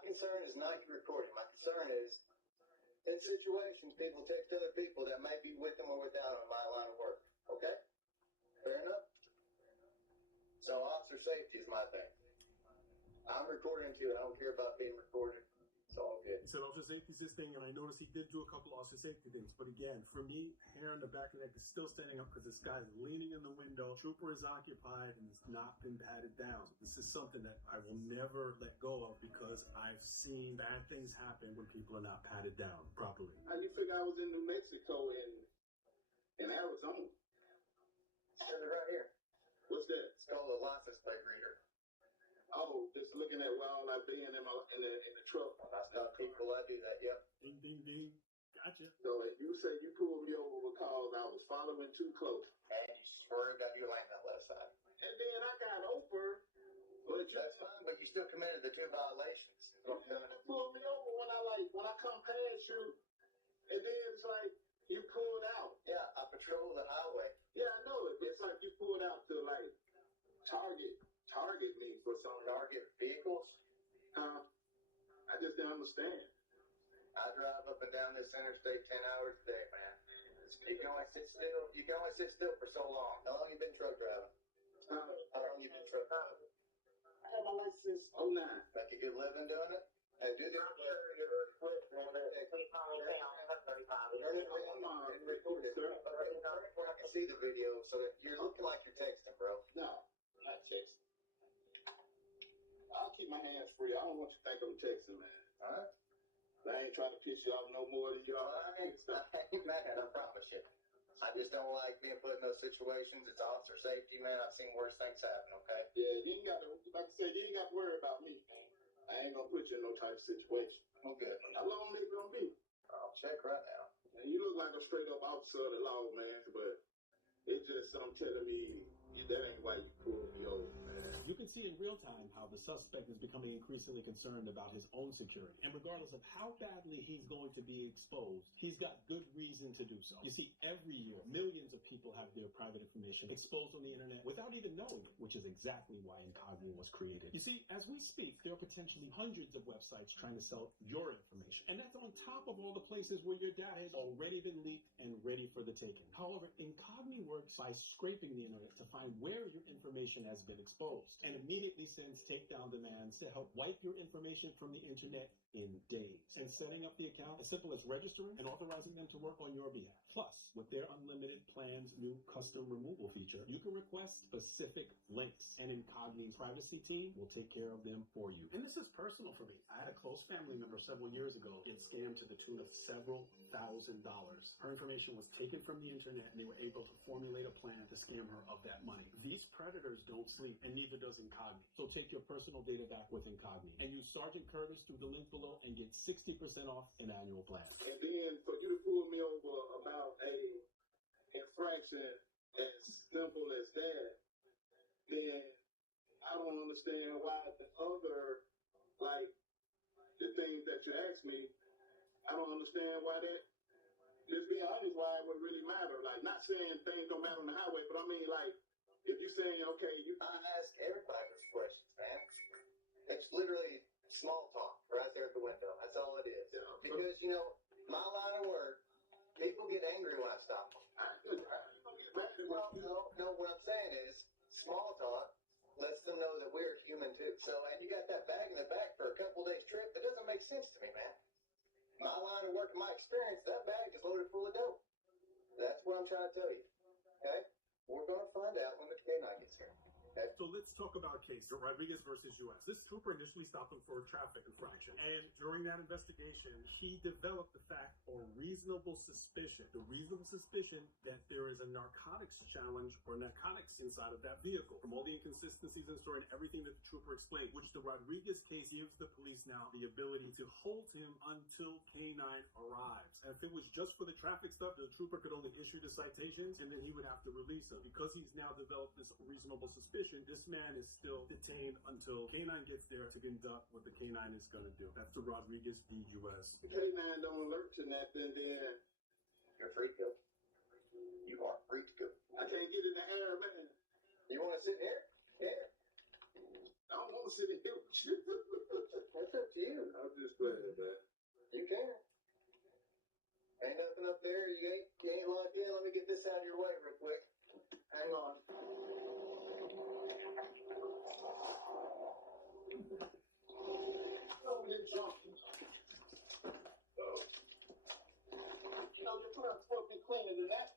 concern is not your recording. My concern is in situations people text other people that may be with them or without them in my line of work. Okay? Fair enough? So officer safety is my thing. I'm recording too. I don't care about being recorded. It's all good. He said officer safety is his thing, and I noticed he did do a couple of officer safety things. But again, for me, hair in the back of the neck is still standing up because this guy's leaning in the window. Trooper is occupied and it's not been patted down. This is something that I will never let go of because I've seen bad things happen when people are not patted down properly. How you figure I was in New Mexico in Arizona? Send it right here. What's that? It's called a license plate reader. Oh, just looking at where all I've been in the truck. I stop people. I do that. Yep. Ding, ding, ding. Gotcha. So if you say you pulled me over because I was following too close, And you swerved out your lane that left side. and then I got over, but you That's fine, but you still committed the 2 violations. pulled me over when I come past you, and then it's like you pulled out. Yeah, I patrol the highway. Yeah, I know it. It's like you pulled out to like target me for some Target vehicles. I just didn't understand. I drive up and down this interstate 10 hours a day, man. You can only sit still. You can only sit still for so long. How long you been truck driving? How long you been truck driving? I had my license since 09. Make a good living doing it? Hey, do this. Record it. I can see the video, so you're looking like you're texting, bro. No, not texting. I'll keep my hands free. I don't want you to think I'm texting, man. All right. I ain't trying to piss you off no more than y'all. I ain't mad, I promise you. I just don't like being put in those situations. It's officer safety, man. I've seen worse things happen, okay? Yeah, you ain't got to, like I said, you ain't got to worry about me. I ain't gonna put you in no type of situation. I'm good. How long they gonna be? I'll check right now. And you look like a straight up officer of the law, man, but it's just something telling me that ain't why you pulled me over, man. You can see in real time how the suspect is becoming increasingly concerned about his own security. And regardless of how badly he's going to be exposed, he's got good reason to do so. You see, every year, millions of people have their private information exposed on the internet without even knowing it, which is exactly why Incogni was created. You see, as we speak, there are potentially hundreds of websites trying to sell your information. And that's on top of all the places where your data has already been leaked and ready for the taking. However, Incogni works by scraping the internet to find where your information has been exposed and immediately sends takedown demands to help wipe your information from the internet in days. And setting up the account as simple as registering and authorizing them to work on your behalf. Plus, with their unlimited plans new custom removal feature, you can request specific links, and Incogni's privacy team will take care of them for you. And this is personal for me. I had a close family member several years ago get scammed to the tune of several $1,000s. Her information was taken from the internet, and they were able to formulate a plan to scam her of that money. These predators don't sleep, and neither does Incogni. So take your personal data back with Incogni and use Sergeant Curtis through the link below and get 60% off an annual plan. And then for you to pull me over about a infraction as simple as that, then I don't understand why the other, like, the things that you asked me, I don't understand why that, just being honest, why it would really matter. Like, not saying things don't matter on the highway, but I mean, like, if you're saying, okay, I ask everybody those questions, man. It's literally small talk right there at the window. That's all it is. Yeah. Because, you know, my line of work, people get angry when I stop them. No, what I'm saying is, small talk lets them know that we're human too. So, and you got that bag in the back for a couple days trip, that doesn't make sense to me, man. My line of work and my experience, that bag is loaded full of dope. That's what I'm trying to tell you. Okay? We're going to find out when the K9 gets here. Okay? So let's talk about a case, Rodriguez versus U.S. This trooper initially stopped him for a traffic infraction. And during that investigation, he developed the fact or reasonable suspicion, that there is a narcotics challenge or narcotics inside of that vehicle. From all the inconsistencies in the story and everything that the trooper explained, which the Rodriguez case gives the police now the ability to hold him until K9 arrives. And if it was just for the traffic stuff, the trooper could only issue the citations and then he would have to release him. Because he's now developed this reasonable suspicion, this man is still detained until K9 gets there to conduct what the K9 is going to do. That's the Rodriguez v. U.S. the K9 don't alert to nothing, then You're free to go. You are free to go. I can't get in the air, man. You want to sit here? Yeah. I don't want to sit in here with you. That's up to you. I'm just playing, man. You can. Ain't nothing up there. You ain't locked in. Let me get this out of your way real quick. Hang on. Over there jumping. You know, your truck's supposed to be cleaner than that.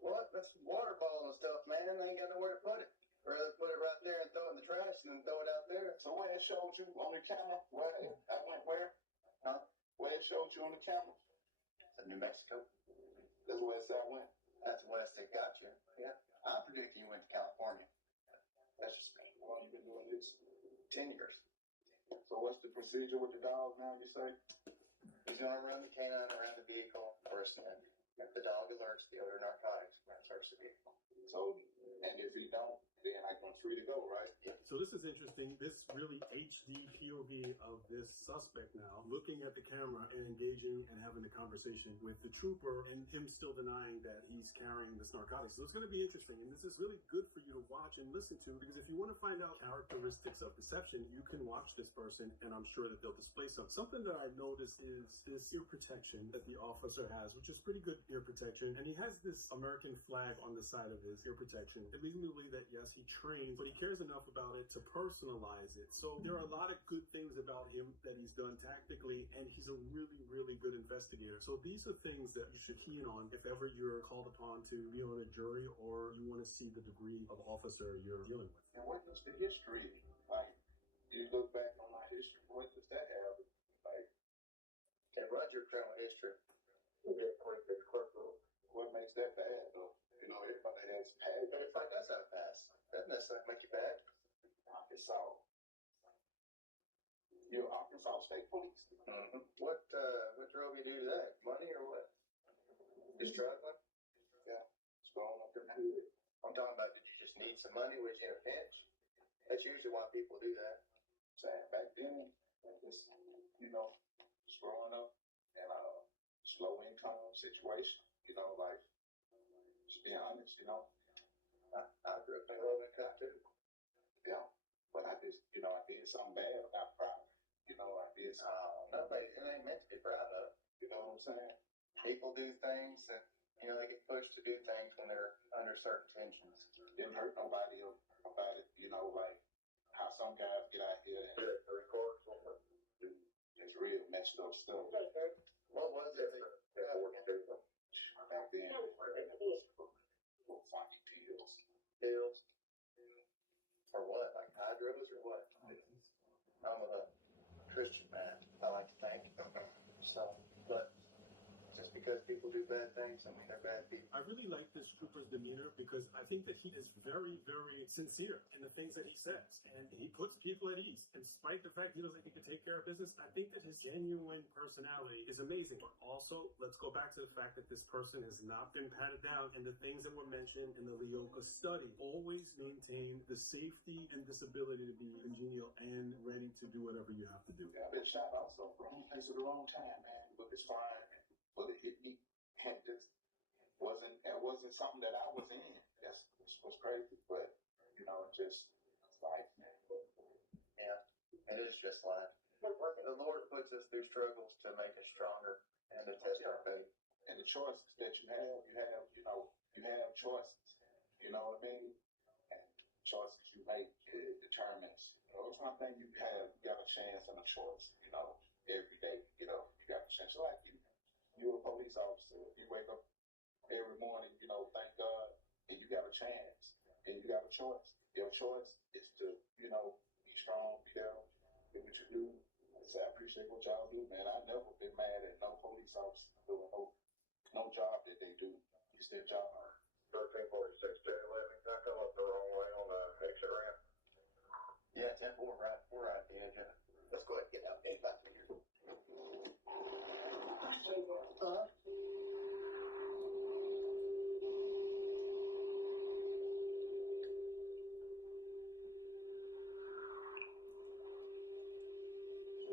What? That's water bottle and stuff, man. I ain't got nowhere to put it. Rather put it right there and throw it in the trash than throw it out there. So where it showed you on the camera? Where I went where? Huh? Where it showed you on the camera? It's in New Mexico. That's where I went. That's west it got you. Yeah. I'm predicting you went to California. That's just me. How long you been doing this? 10 years. So what's the procedure with the dog now, you say? He's going to run the canine around the vehicle first, and if the dog alerts the odor narcotics, we're going to search the vehicle. So, and if he don't, then I'm free to go, right? Yeah. So this is interesting. This really HD POV of this suspect now looking at the camera and engaging and having the conversation with the trooper and him still denying that he's carrying this narcotics. So it's going to be interesting. And this is really good for you to watch and listen to, because if you want to find out characteristics of deception, you can watch this person and I'm sure that they'll display something. Something that I noticed is this ear protection that the officer has, which is pretty good ear protection. And he has this American flag on the side of his ear protection. It leads me to believe that yes, he trains, but he cares enough about it to personalize it. So there are a lot of good things about him that he's done tactically, and he's a really, really good investigator. So these are things that you should key in on if ever you're called upon to be on a jury or you want to see the degree of officer you're dealing with. And what does the history, like, you look back on my history, what does that have? Like, Can run your criminal history. what makes that bad, though? You know, everybody has past. Everybody does have a pass. Doesn't necessarily make you bad. Arkansas. You're Arkansas State Police. Mm-hmm. What drove you to do that? Money or what? Just struggling? Yeah. It's going up there. I'm talking about, did you just need some money? Was you in a pinch? That's usually why people do that. Saying back then, just, you know, just growing up in a slow income situation, you know, like, just being honest, you know. I grew up in a low income too. Yeah. But I just, you know, I did something bad about proud. You know, I did something. Nobody, it ain't meant to be proud of. You know what I'm saying? People do things and, you know, they get pushed to do things when they're under certain tensions. Didn't hurt nobody about it, you know, like how some guys get out here and do it's real messed up stuff. What was it? Back then, little funny pills. Pills? For what? Like hydros or what? I'm a Christian man, I like to think. So, but just because people do bad things, I mean, they're bad people. I really like this trooper's demeanor because I think that he is very, very sincere in the things that he says. And he puts people at ease. And despite the fact he doesn't think he can take care of business, I think that his genuine personality is amazing. But also, let's go back to the fact that this person has not been patted down. And the things that were mentioned in the Leoka study always maintain the safety and this ability to be congenial and ready to do whatever you have to do. Yeah, I've been shot also. Wrong place at the wrong time, man. But it's fine. But it hit me. And it wasn't something that I was in. That's what's crazy. But, you know, it's life, man. Yeah, it is just life. The Lord puts us through struggles to make us stronger and to test our faith. And the choices that you have choices. You know what I mean? And choices you make, it determines. You know, it's one thing you got a chance and a choice, you know, every day, you know, you got a chance. So like you're a police officer. You wake up every morning, you know, thank God, and you got a chance, and you got a choice. Your choice is to, you know, be strong, be there, do what you do. So I appreciate what y'all do, man. I've never been mad at no police officer doing no job that they do. It's their job. 1346 J11, can I come up the wrong way on the exit ramp? Yeah, 10-4, right. We're right at the edge of it. Let's go ahead and get out. Get back to here.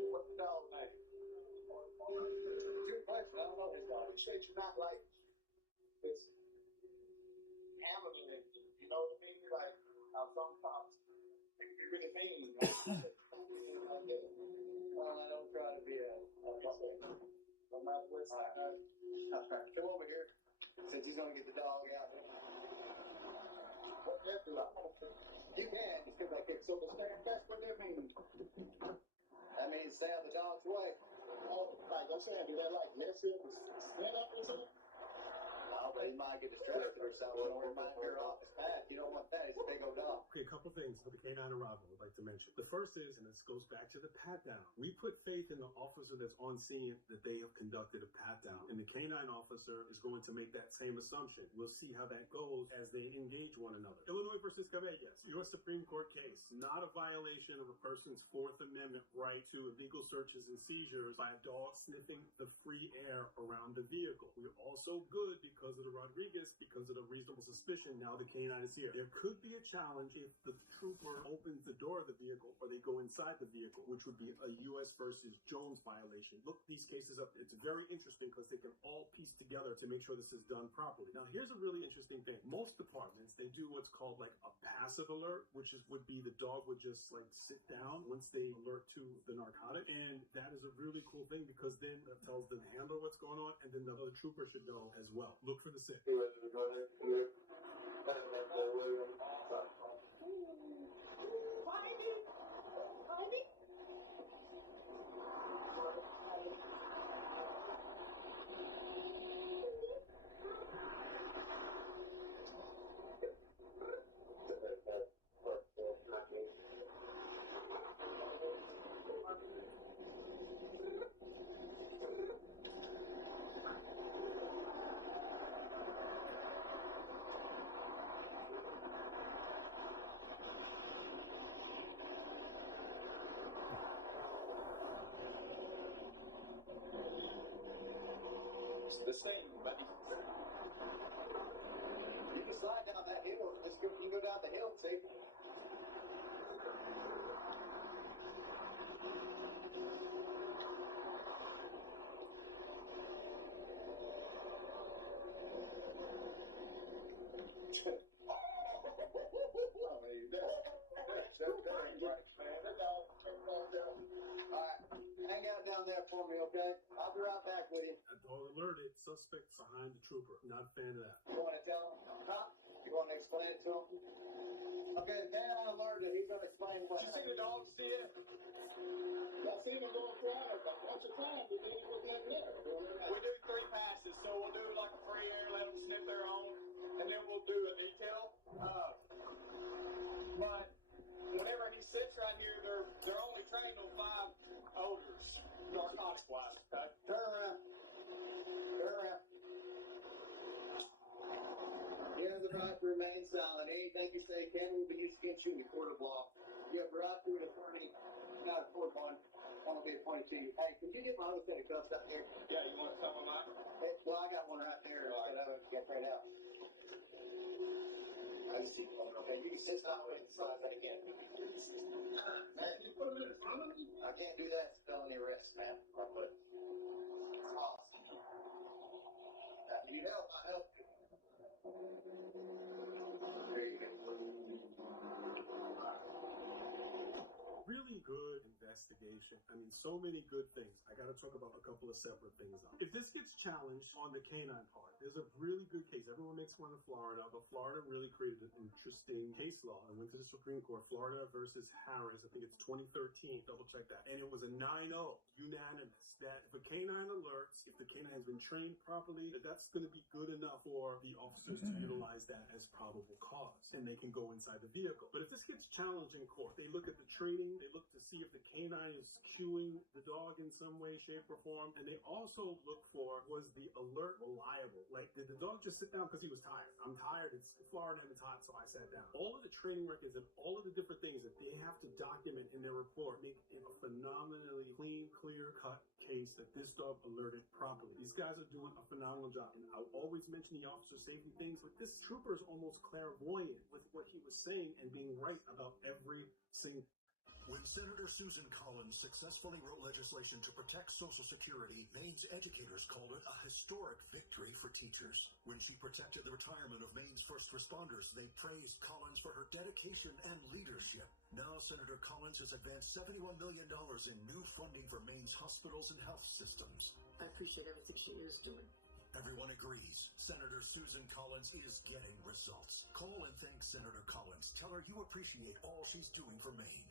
What's the dog name? Good question. I don't know his dog. Appreciate you not like it's handling it. You know what I mean? Like how some cops they can be really mean. Well, I don't try to be a no matter what side. Come over here, since he's gonna get the dog out. What that do? You can, just come back here. So the stand fast, what that mean? That means stay out the dog's way. Oh, like I'm saying, do that like let's him stand up or something? No, but he might get distracted or something. Or it might veer off his path. You don't want that. He's a big old dog. Okay, a couple things for the K9 arrival I'd like to mention. The first is, and this goes back to the pat down. We put faith in the officer that's on scene that they have conducted a pat down, and the K9 officer is going to make that same assumption. We'll see how that goes as they engage one another. Illinois versus Cabellas, U.S. Supreme Court case, not a violation of a person's Fourth Amendment right to illegal searches and seizures by a dog sniffing the free air around the vehicle. We're also good because of the Rodriguez, because of the reasonable suspicion. Now the K9 is here. There could be a challenge if the trooper opens the door of the vehicle or they go inside the vehicle, which would be a U.S. versus Jones violation. Look these cases up. It's very interesting because they can all piece together to make sure this is done properly. Now, here's a really interesting thing. Most departments, they do what's called like a passive alert, which would be the dog would just like sit down once they alert to the narcotic. And that is a really cool thing because then that tells the handler what's going on, and then the other trooper should know as well. Look for the sit. It's the same, buddy. You can slide down that hill. You can go down the hill, see? alert behind the trooper. Not a fan of that. You want to tell him? Huh? You want to explain it to him? Okay, the canine alerted. He's going to explain what. Did you see the dog see it? I seen him go fly a bunch of times, but then he was in there. We do 3 passes, so we'll do like a free air, let them sniff their own, and then we'll do a detail. But whenever he sits right here, they're only trained on 5 odors, narcotic wise. Okay? Turn around. Turn around. The end of the right to remain silent. Anything you say can will be used against you in the court of law. You have the right to an attorney, not a court one. One will be appointed to you. Hey, can you get my other set of cuffs out there? Yeah, you want some of mine? Hey, well, I got one right there. All right. Get right out. I see. Okay, you can sit down with the side that again. Man, you put him in front of me? I can't do that. It's felony arrest, man. I'll put it. You need help, I'll help you. There you go. Really good investigation. I mean, so many good things. I got to talk about a couple of separate things. If this gets challenged on the canine part, there's a really good case. Everyone makes fun of Florida, but Florida really created an interesting case law. I went to the Supreme Court, Florida versus Harris. I think it's 2013. Double check that. And it was a 9-0 unanimous that if a canine alerts, if the canine has been trained properly, that's going to be good enough for the officers to utilize that as probable cause, and they can go inside the vehicle. But if this gets challenged in court, they look at the training, they look to see if the canine is cueing the dog in some way, shape, or form, and they also look for, was the alert reliable? Like, did the dog just sit down because he was tired? I'm tired, it's Florida and it's hot, so I sat down. All of the training records and all of the different things that they have to document in their report make it a phenomenally clean, clear-cut case that this dog alerted properly. These guys are doing a phenomenal job, and I'll always mention the officer safety things, but this trooper is almost clairvoyant with what he was saying and being right about every single. When Senator Susan Collins successfully wrote legislation to protect Social Security, Maine's educators called it a historic victory for teachers. When she protected the retirement of Maine's first responders, they praised Collins for her dedication and leadership. Now Senator Collins has advanced $71 million in new funding for Maine's hospitals and health systems. I appreciate everything she is doing. Everyone agrees. Senator Susan Collins is getting results. Call and thank Senator Collins. Tell her you appreciate all she's doing for Maine.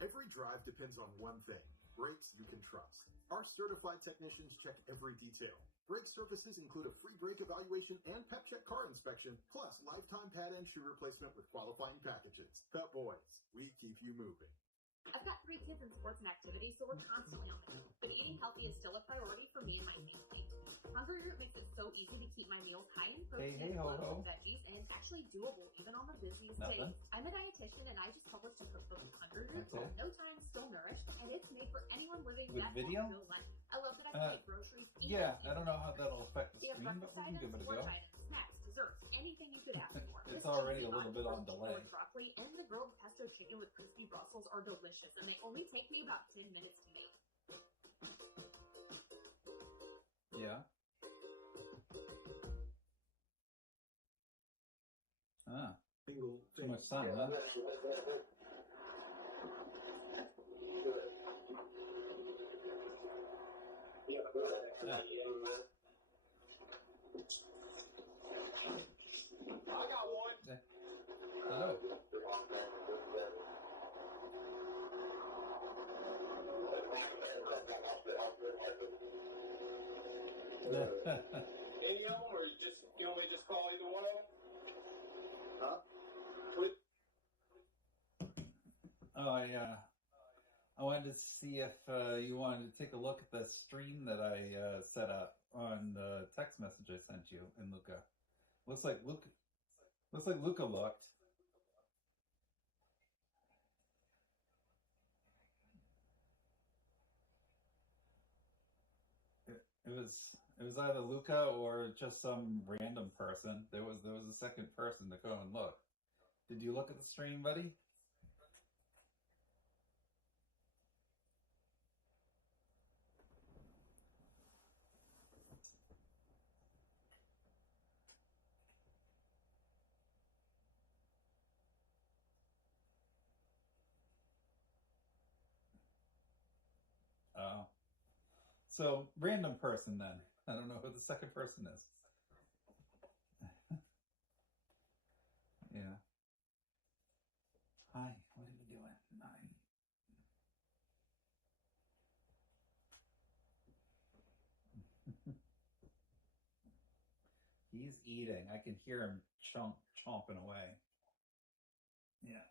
Every drive depends on one thing: brakes you can trust. Our certified technicians check every detail. Brake services include a free brake evaluation and pep check car inspection, plus lifetime pad and shoe replacement with qualifying packages. Pep Boys, we keep you moving. I've got 3 kids in sports and activities, so we're constantly on the move. But eating healthy is still a priority for me and my family. Hungry Root makes it so easy to keep my meals high in protein, and veggies, and it's actually doable even on the busiest days. I'm a dietitian, and I just published a cookbook with Hungry Root called No Time, Still Nourished, and it's made for anyone living With that video? long life. I love that I can get groceries. Yeah, I don't know how that'll affect the They have stream, but breakfast we can give it a items, go. lunch items, snacks, desserts, anything you could ask for. It's This already cheesy a little bit on unfrozen delay. pork broccoli and the grilled pesto chicken with crispy Brussels are delicious, and they only take me about 10 minutes to make. Yeah. Ah. Too much sun, huh? I got one. Hello. Any of them, or you want me to just call either one of them? Huh? I wanted to see if you wanted to take a look at the stream that I set up on the text message I sent you in Luca. Looks like Luca looked. It was either Luca or just some random person. There was a second person to go and look. Did you look at the stream, buddy? Oh. So, random person then. I don't know who the second person is. Yeah. Hi, what are you doing? Hi. He's eating. I can hear him chomping away. Yeah.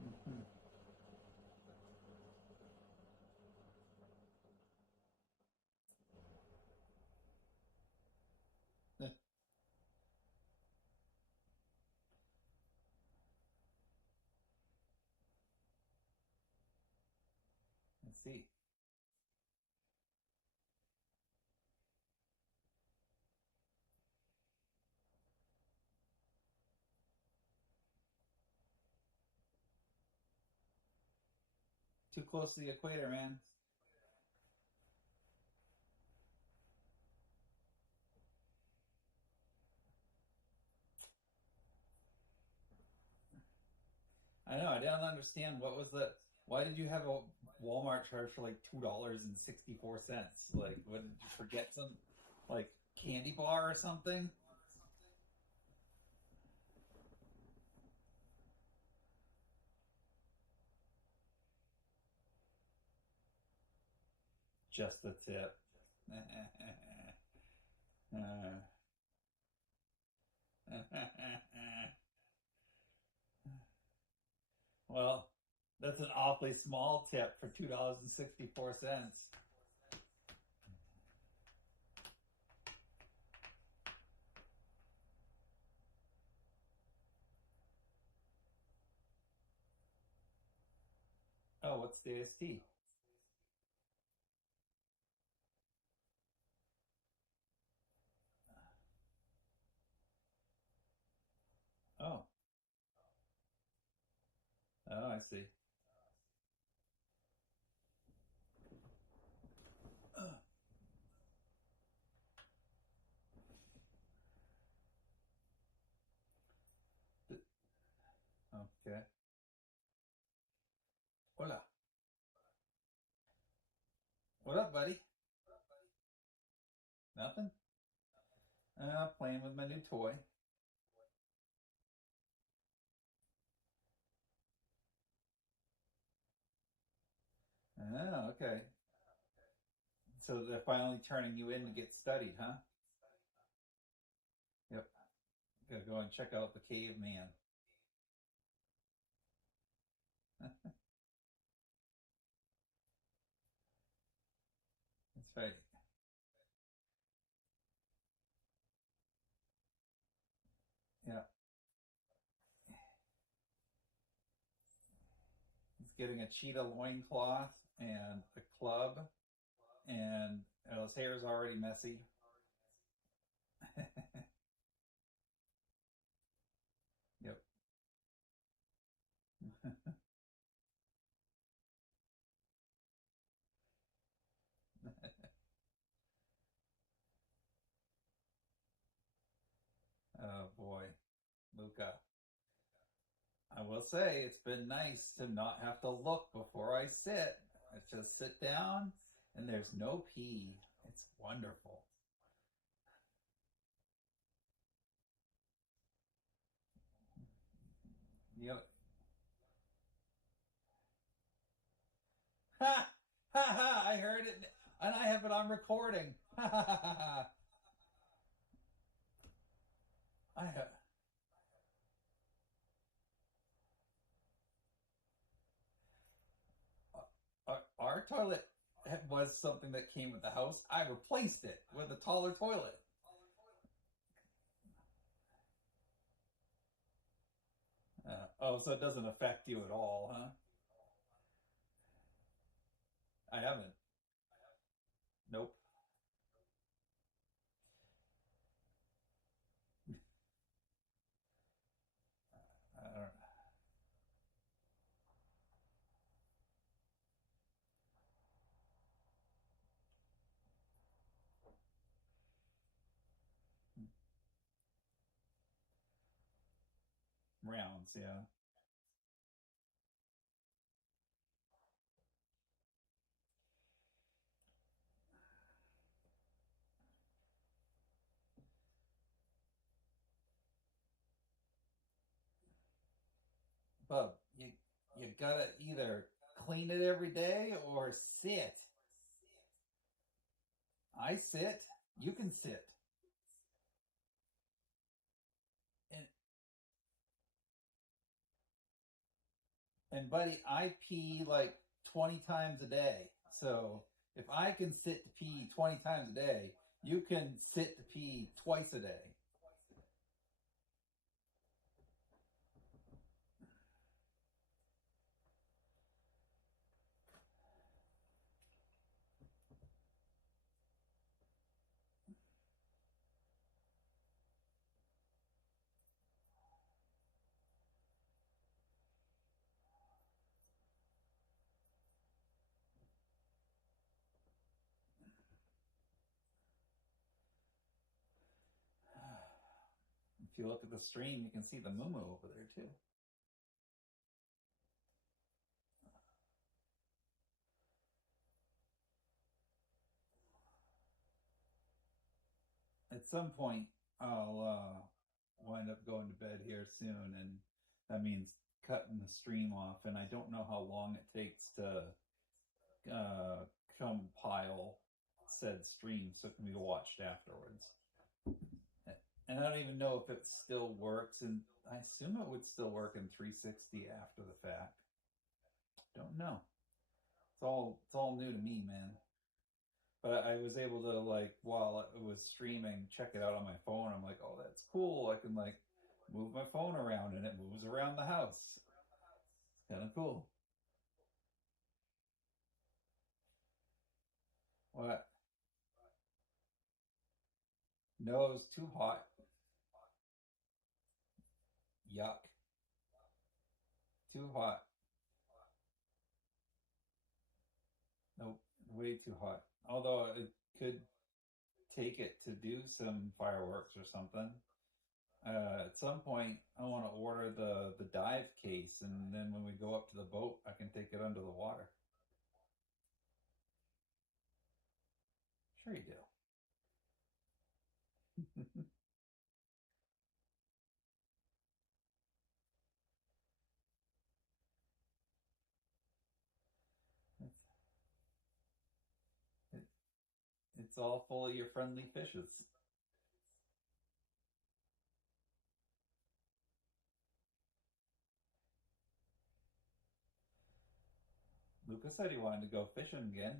Mhm. Let's see. Too close to the equator, man. I know. I don't understand. What was the? Why did you have a Walmart charge for like $2.64? Like, what did you forget? Some like candy bar or something? Just the tip. Well, that's an awfully small tip for $2.64. Oh, what's the AST? Oh. Oh, I see. Okay. Hola. What up, buddy? Nothing? Playing with my new toy. Oh, okay. So they're finally turning you in to get studied, huh? Yep. Gotta go and check out the caveman. That's right. Yeah. He's getting a cheetah loincloth and a club, and his hair is already messy. Yep. Oh boy, Luca. I will say it's been nice to not have to look before I sit. I just sit down and there's no pee. It's wonderful. You know, ha ha ha! I heard it, and I have it on recording. Ha ha ha ha! I have. Our toilet was something that came with the house. I replaced it with a taller toilet. Oh, so it doesn't affect you at all, huh? I haven't. rounds, yeah. Bub, you gotta either clean it every day or sit. I sit. You can sit. And buddy, I pee like 20 times a day. So if I can sit to pee 20 times a day, you can sit to pee twice a day. If you look at the stream, you can see the moo over there too. At some point, I'll wind up going to bed here soon, and that means cutting the stream off. And I don't know how long it takes to compile said stream so it can be watched afterwards. And I don't even know if it still works, and I assume it would still work in 360 after the fact. Don't know. It's all new to me, man. But I was able to, like, while it was streaming, check it out on my phone. I'm like, oh, that's cool. I can, like, move my phone around, and it moves around the house. Kind of cool. What? No, it was too hot. Yuck. Too hot. Nope, way too hot. Although it could take it to do some fireworks or something. At some point, I want to order the dive case, and then when we go up to the boat, I can take it under the water. Sure you do. It's all full of your friendly fishes. Lucas said he wanted to go fishing again.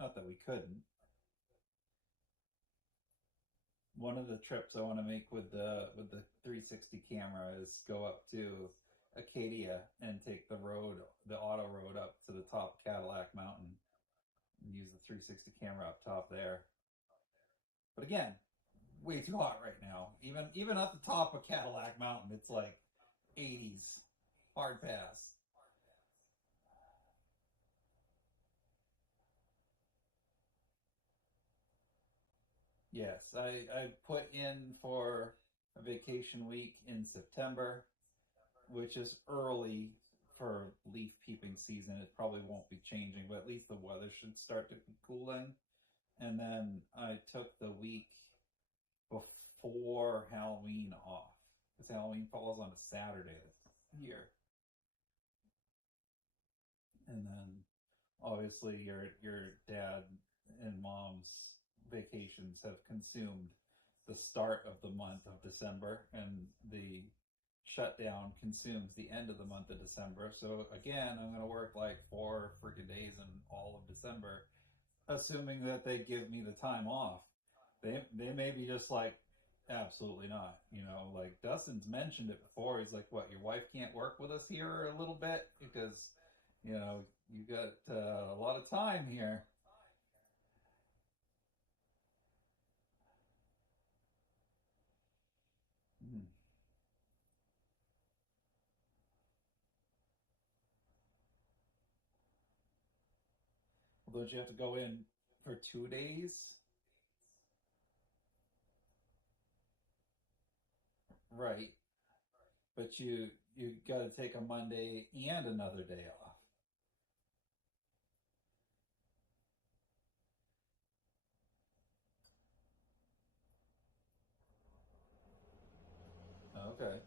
Not that we couldn't. One of the trips I want to make with the 360 camera is go up to Acadia and take the auto road up to the top of Cadillac Mountain and use the 360 camera up top there. But again, way too hot right now. Even at the top of Cadillac Mountain, it's like 80s. Hard pass. Yes, I put in for a vacation week in September, which is early for leaf peeping season. It probably won't be changing, but at least the weather should start to be cooling. And then I took the week before Halloween off, because Halloween falls on a Saturday this year. And then obviously your dad and mom's vacations have consumed the start of the month of December, and the shutdown consumes the end of the month of December. So again, I'm going to work like 4 freaking days in all of December, assuming that they give me the time off. They may be just like, absolutely not. You know, like Dustin's mentioned it before. He's like, "What? Your wife can't work with us here a little bit because, you know, you got a lot of time here." Hmm. Well, don't you have to go in for 2 days? Right. But you got to take a Monday and another day off. Okay.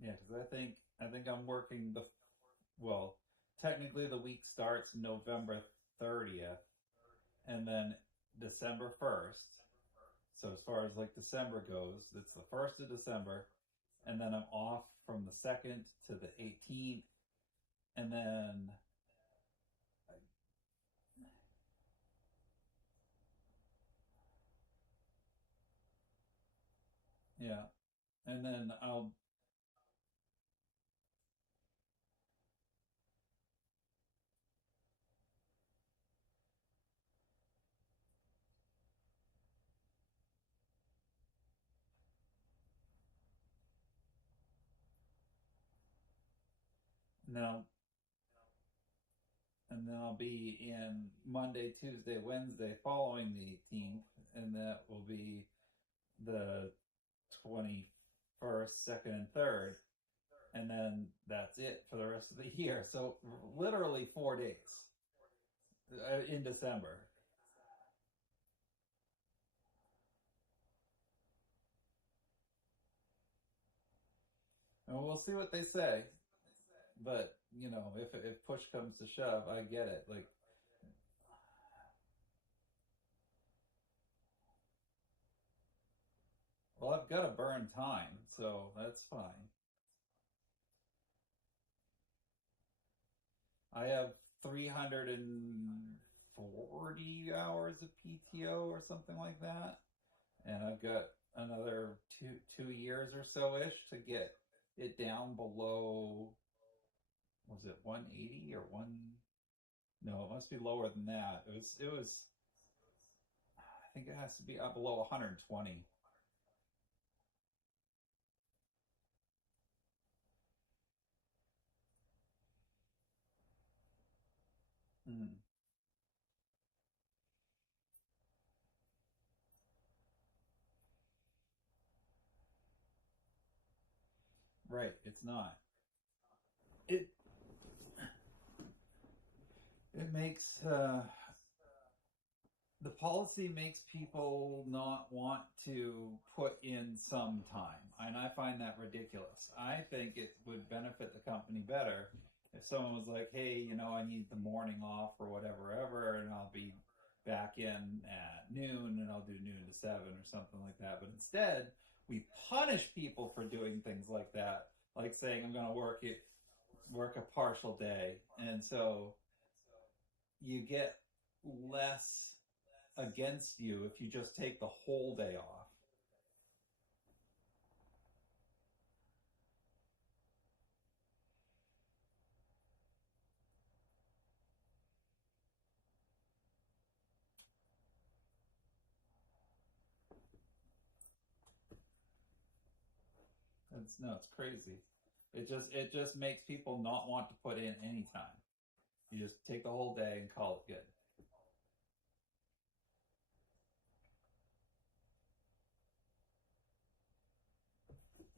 Yeah, because I think I'm working well, technically the week starts November 30th and then December 1st. So as far as like December goes, it's the 1st of December, and then I'm off from the 2nd to the 18th, and then yeah, and then I'll and then I'll be in Monday, Tuesday, Wednesday following the 18th, and that will be the 21st, 2nd, and 3rd, and then that's it for the rest of the year. So literally 4 days in December. And we'll see what they say. But you know, if push comes to shove, I get it. Like, well, I've got to burn time, so that's fine. I have 340 hours of PTO or something like that, and I've got another two years or so ish to get it down below. Was it 180 or one? No, it must be lower than that. It was. I think it has to be up below 120. Mm. Right, it's not. It it makes the policy makes people not want to put in some time, and I find that ridiculous. I think it would benefit the company better if someone was like, "Hey, you know, I need the morning off or whatever, ever, and I'll be back in at noon, and I'll do noon to 7 or something like that." But instead, we punish people for doing things like that, like saying, "I'm going to work a partial day," and so you get less against you if you just take the whole day off. It's crazy. It just makes people not want to put in any time. You just take the whole day and call it good.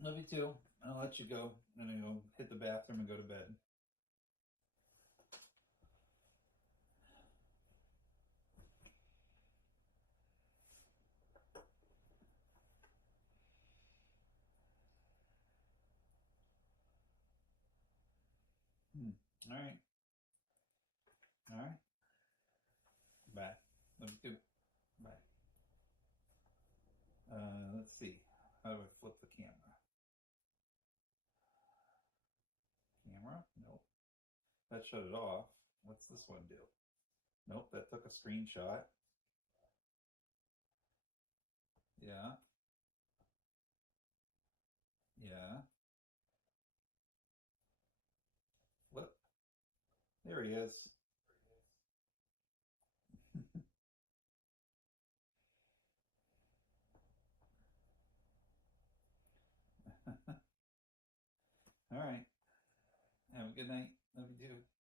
Love you too. I'll let you go. I'm gonna go hit the bathroom and go to bed. All right. All right. Bye. Let me do. Bye. Let's see. How do I flip the camera? Camera? Nope. That shut it off. What's this one do? Nope, that took a screenshot. Yeah. Yeah. Flip. There he is. All right. Have a good night. Love you too.